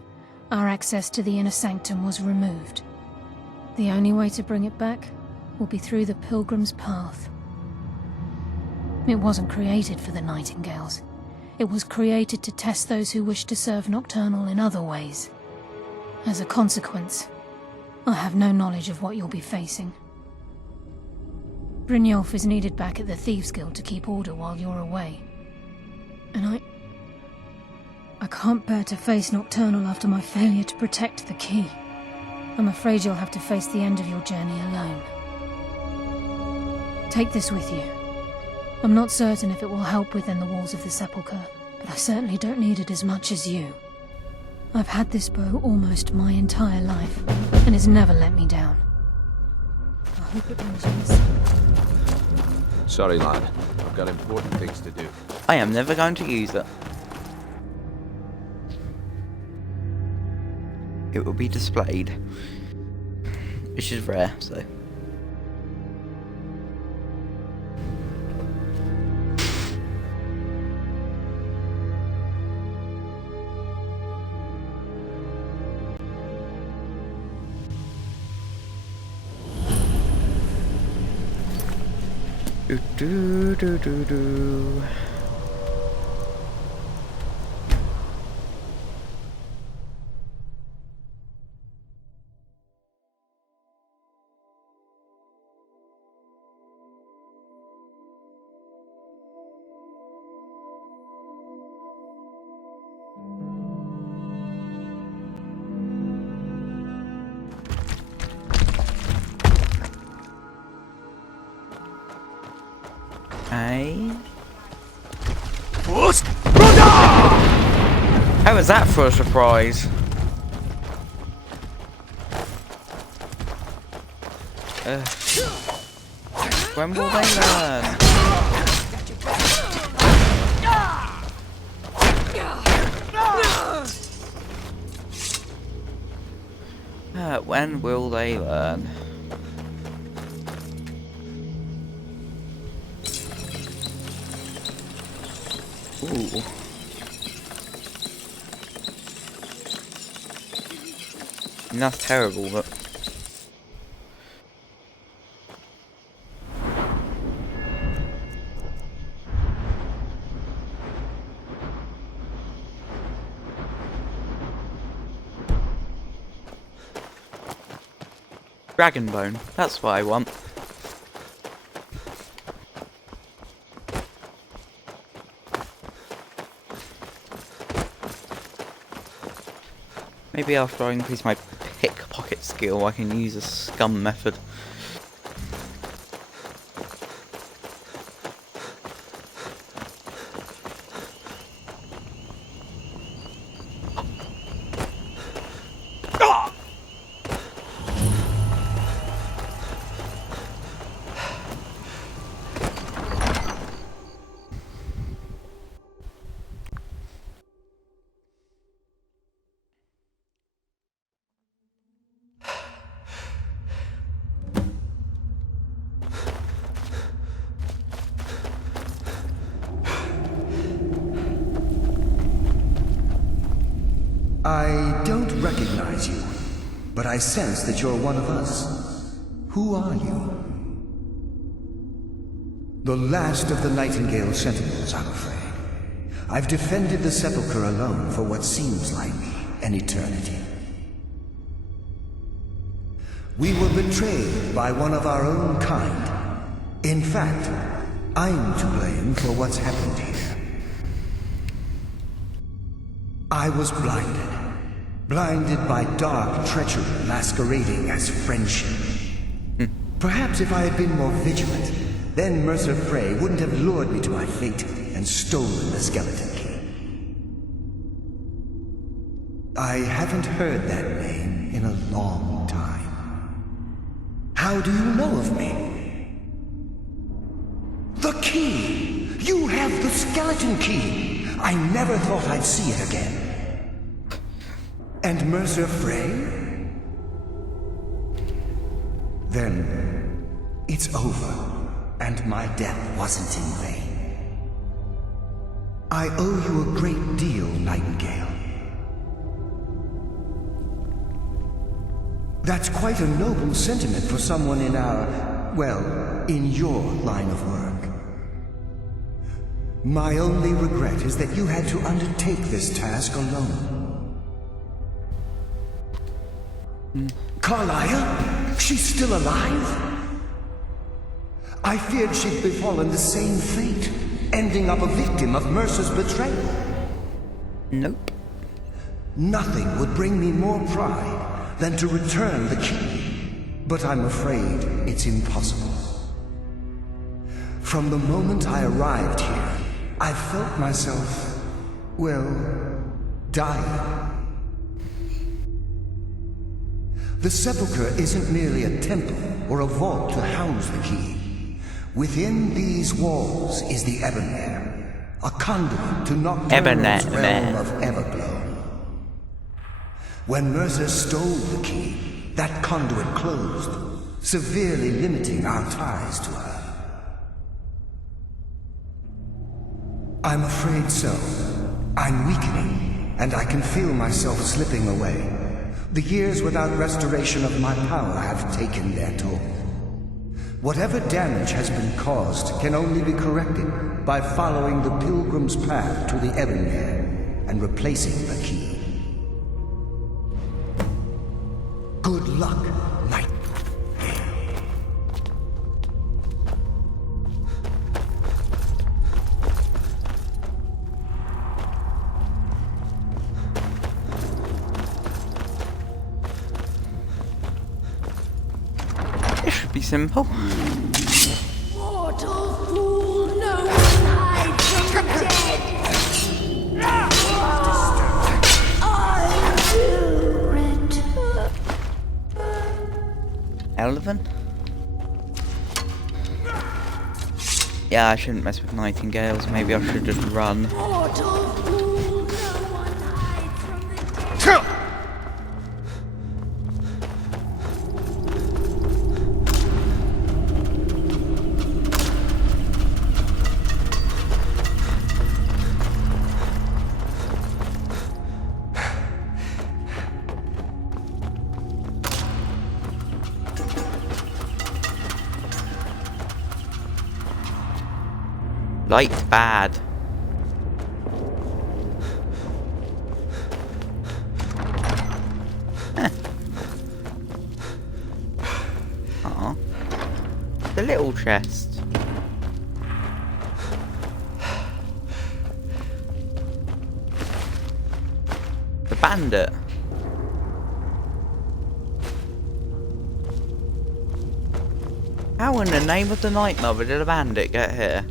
our access to the inner sanctum was removed. The only way to bring it back will be through the Pilgrim's Path. It wasn't created for the Nightingales. It was created to test those who wish to serve Nocturnal in other ways. As a consequence, I have no knowledge of what you'll be facing. Brynjolf is needed back at the Thieves Guild to keep order while you're away. And I can't bear to face Nocturnal after my failure to protect the key. I'm afraid you'll have to face the end of your journey alone. Take this with you. I'm not certain if it will help within the walls of the Sepulchre, but I certainly don't need it as much as you. I've had this bow almost my entire life, and it's never let me down. I hope it brings you this. Sorry, lad. I've got important things to do. I am never going to use it. It will be displayed, which is rare, so. Do do do do. How was that for a surprise? When will they learn? When will they learn? Ooh. And that's terrible, but... Dragon bone, that's what I want. Maybe after I increase my pickpocket skill, I can use a scum method. I don't recognize you, but I sense that you're one of us. Who are you? The last of the Nightingale Sentinels, I'm afraid. I've defended the Sepulchre alone for what seems like an eternity. We were betrayed by one of our own kind. In fact, I'm to blame for what's happened here. I was blinded by dark treachery masquerading as friendship. Perhaps if I had been more vigilant, then Mercer Frey wouldn't have lured me to my fate and stolen the skeleton key. I haven't heard that name in a long time. How do you know of me? The key! You have the skeleton key! I never thought I'd see it again. And Mercer Frey? Then it's over, and my death wasn't in vain. I owe you a great deal, Nightingale. That's quite a noble sentiment for someone in our, well, in your line of work. My only regret is that you had to undertake this task alone. Carlia? She's still alive? I feared she'd befallen the same fate, ending up a victim of Mercer's betrayal. Nope. Nothing would bring me more pride than to return the key, but I'm afraid it's impossible. From the moment I arrived here, I felt myself, well, dying. The Sepulchre isn't merely a temple or a vault to house the key. Within these walls is the Ebonmere, a conduit to Nocturne's realm of Everglow. When Mercer stole the key, that conduit closed, severely limiting our ties to her. I'm afraid so. I'm weakening, and I can feel myself slipping away. The years without restoration of my power have taken their toll. Whatever damage has been caused can only be corrected by following the Pilgrim's path to the Ebonmere and replacing the key. Good luck, Nightingale. It should be simple. Mortal fool, no one hides from the dead! Elven? Yeah, I shouldn't mess with nightingales. Maybe I should just run. Mortal fool, no one hides from the dead! Light bad. Aw. The little chest. The bandit. How in the name of the Night Mother did a bandit get here?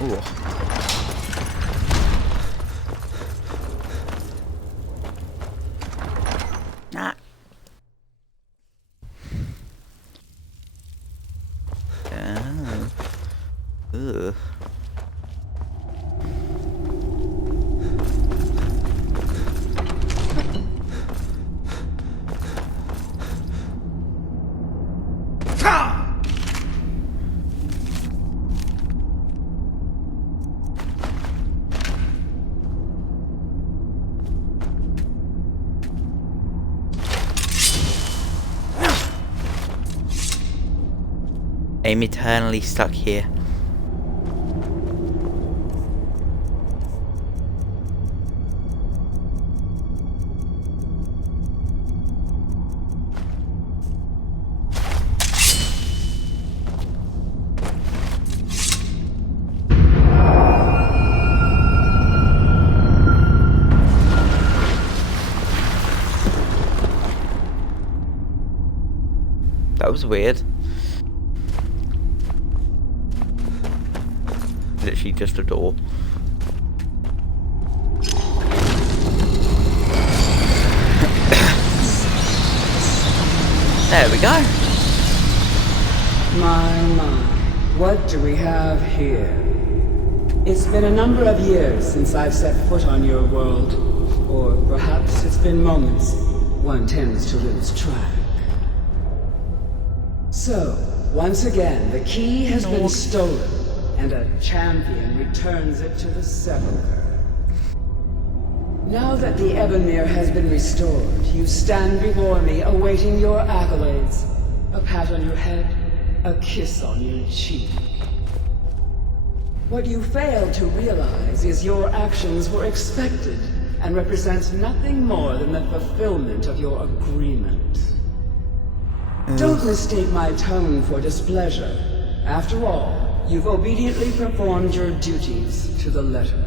Ooh. Nah. Ugh. I'm eternally stuck here. That was weird. Literally just a door. There we go. My, what do we have here? It's been a number of years since I've set foot on your world. Or perhaps it's been moments. One tends to lose track. So, once again, the key has been stolen, and a champion returns it to the sepulchre. Now that the Ebonmere has been restored, you stand before me awaiting your accolades. A pat on your head, a kiss on your cheek. What you fail to realize is your actions were expected and represent nothing more than the fulfillment of your agreement. Don't mistake my tone for displeasure. After all, you've obediently performed your duties to the letter.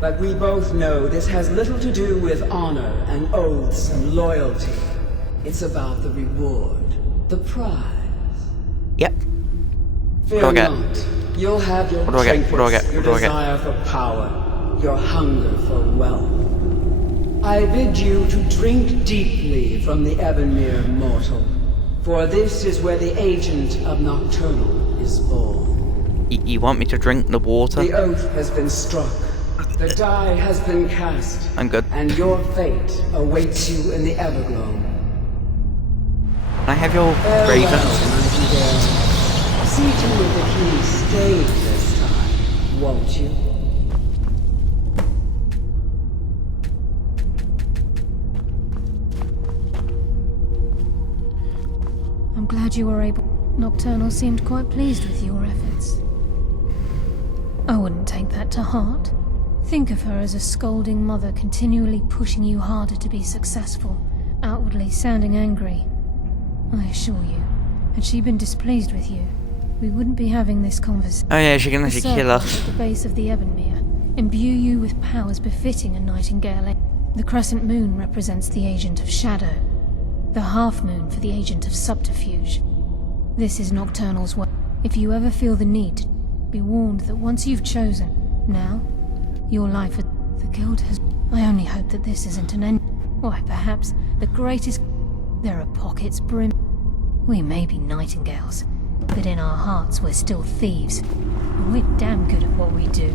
But we both know this has little to do with honor and oaths and loyalty. It's about the reward, the prize. Yep. Fear not. You'll have your trinkets, your desire for power, your hunger for wealth. I bid you to drink deeply from the Ebonmere mortal, for this is where the agent of Nocturnal is born. You want me to drink the water? The oath has been struck. The die has been cast. I'm good. And your fate awaits you in the Everglow. Can I have your raven? See to it the key stays this time, won't you? I'm glad you were able. Nocturnal seemed quite pleased with your efforts. I wouldn't take that to heart. Think of her as a scolding mother continually pushing you harder to be successful, outwardly sounding angry. I assure you, had she been displeased with you, we wouldn't be having this conversation. Oh yeah, she can actually kill us. At the base of the Ebonmere, imbue you with powers befitting a nightingale. The crescent moon represents the agent of shadow, the half moon for the agent of subterfuge. This is Nocturnal's way. If you ever feel the need to be warned that once you've chosen, now, your life at the guild has... I only hope that this isn't an end. Why, perhaps the greatest... There are pockets brim. We may be nightingales, but in our hearts we're still thieves. And we're damn good at what we do.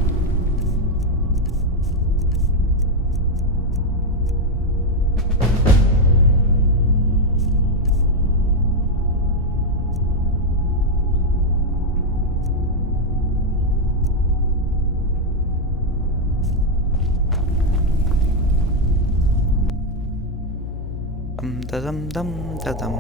Dum dum dum.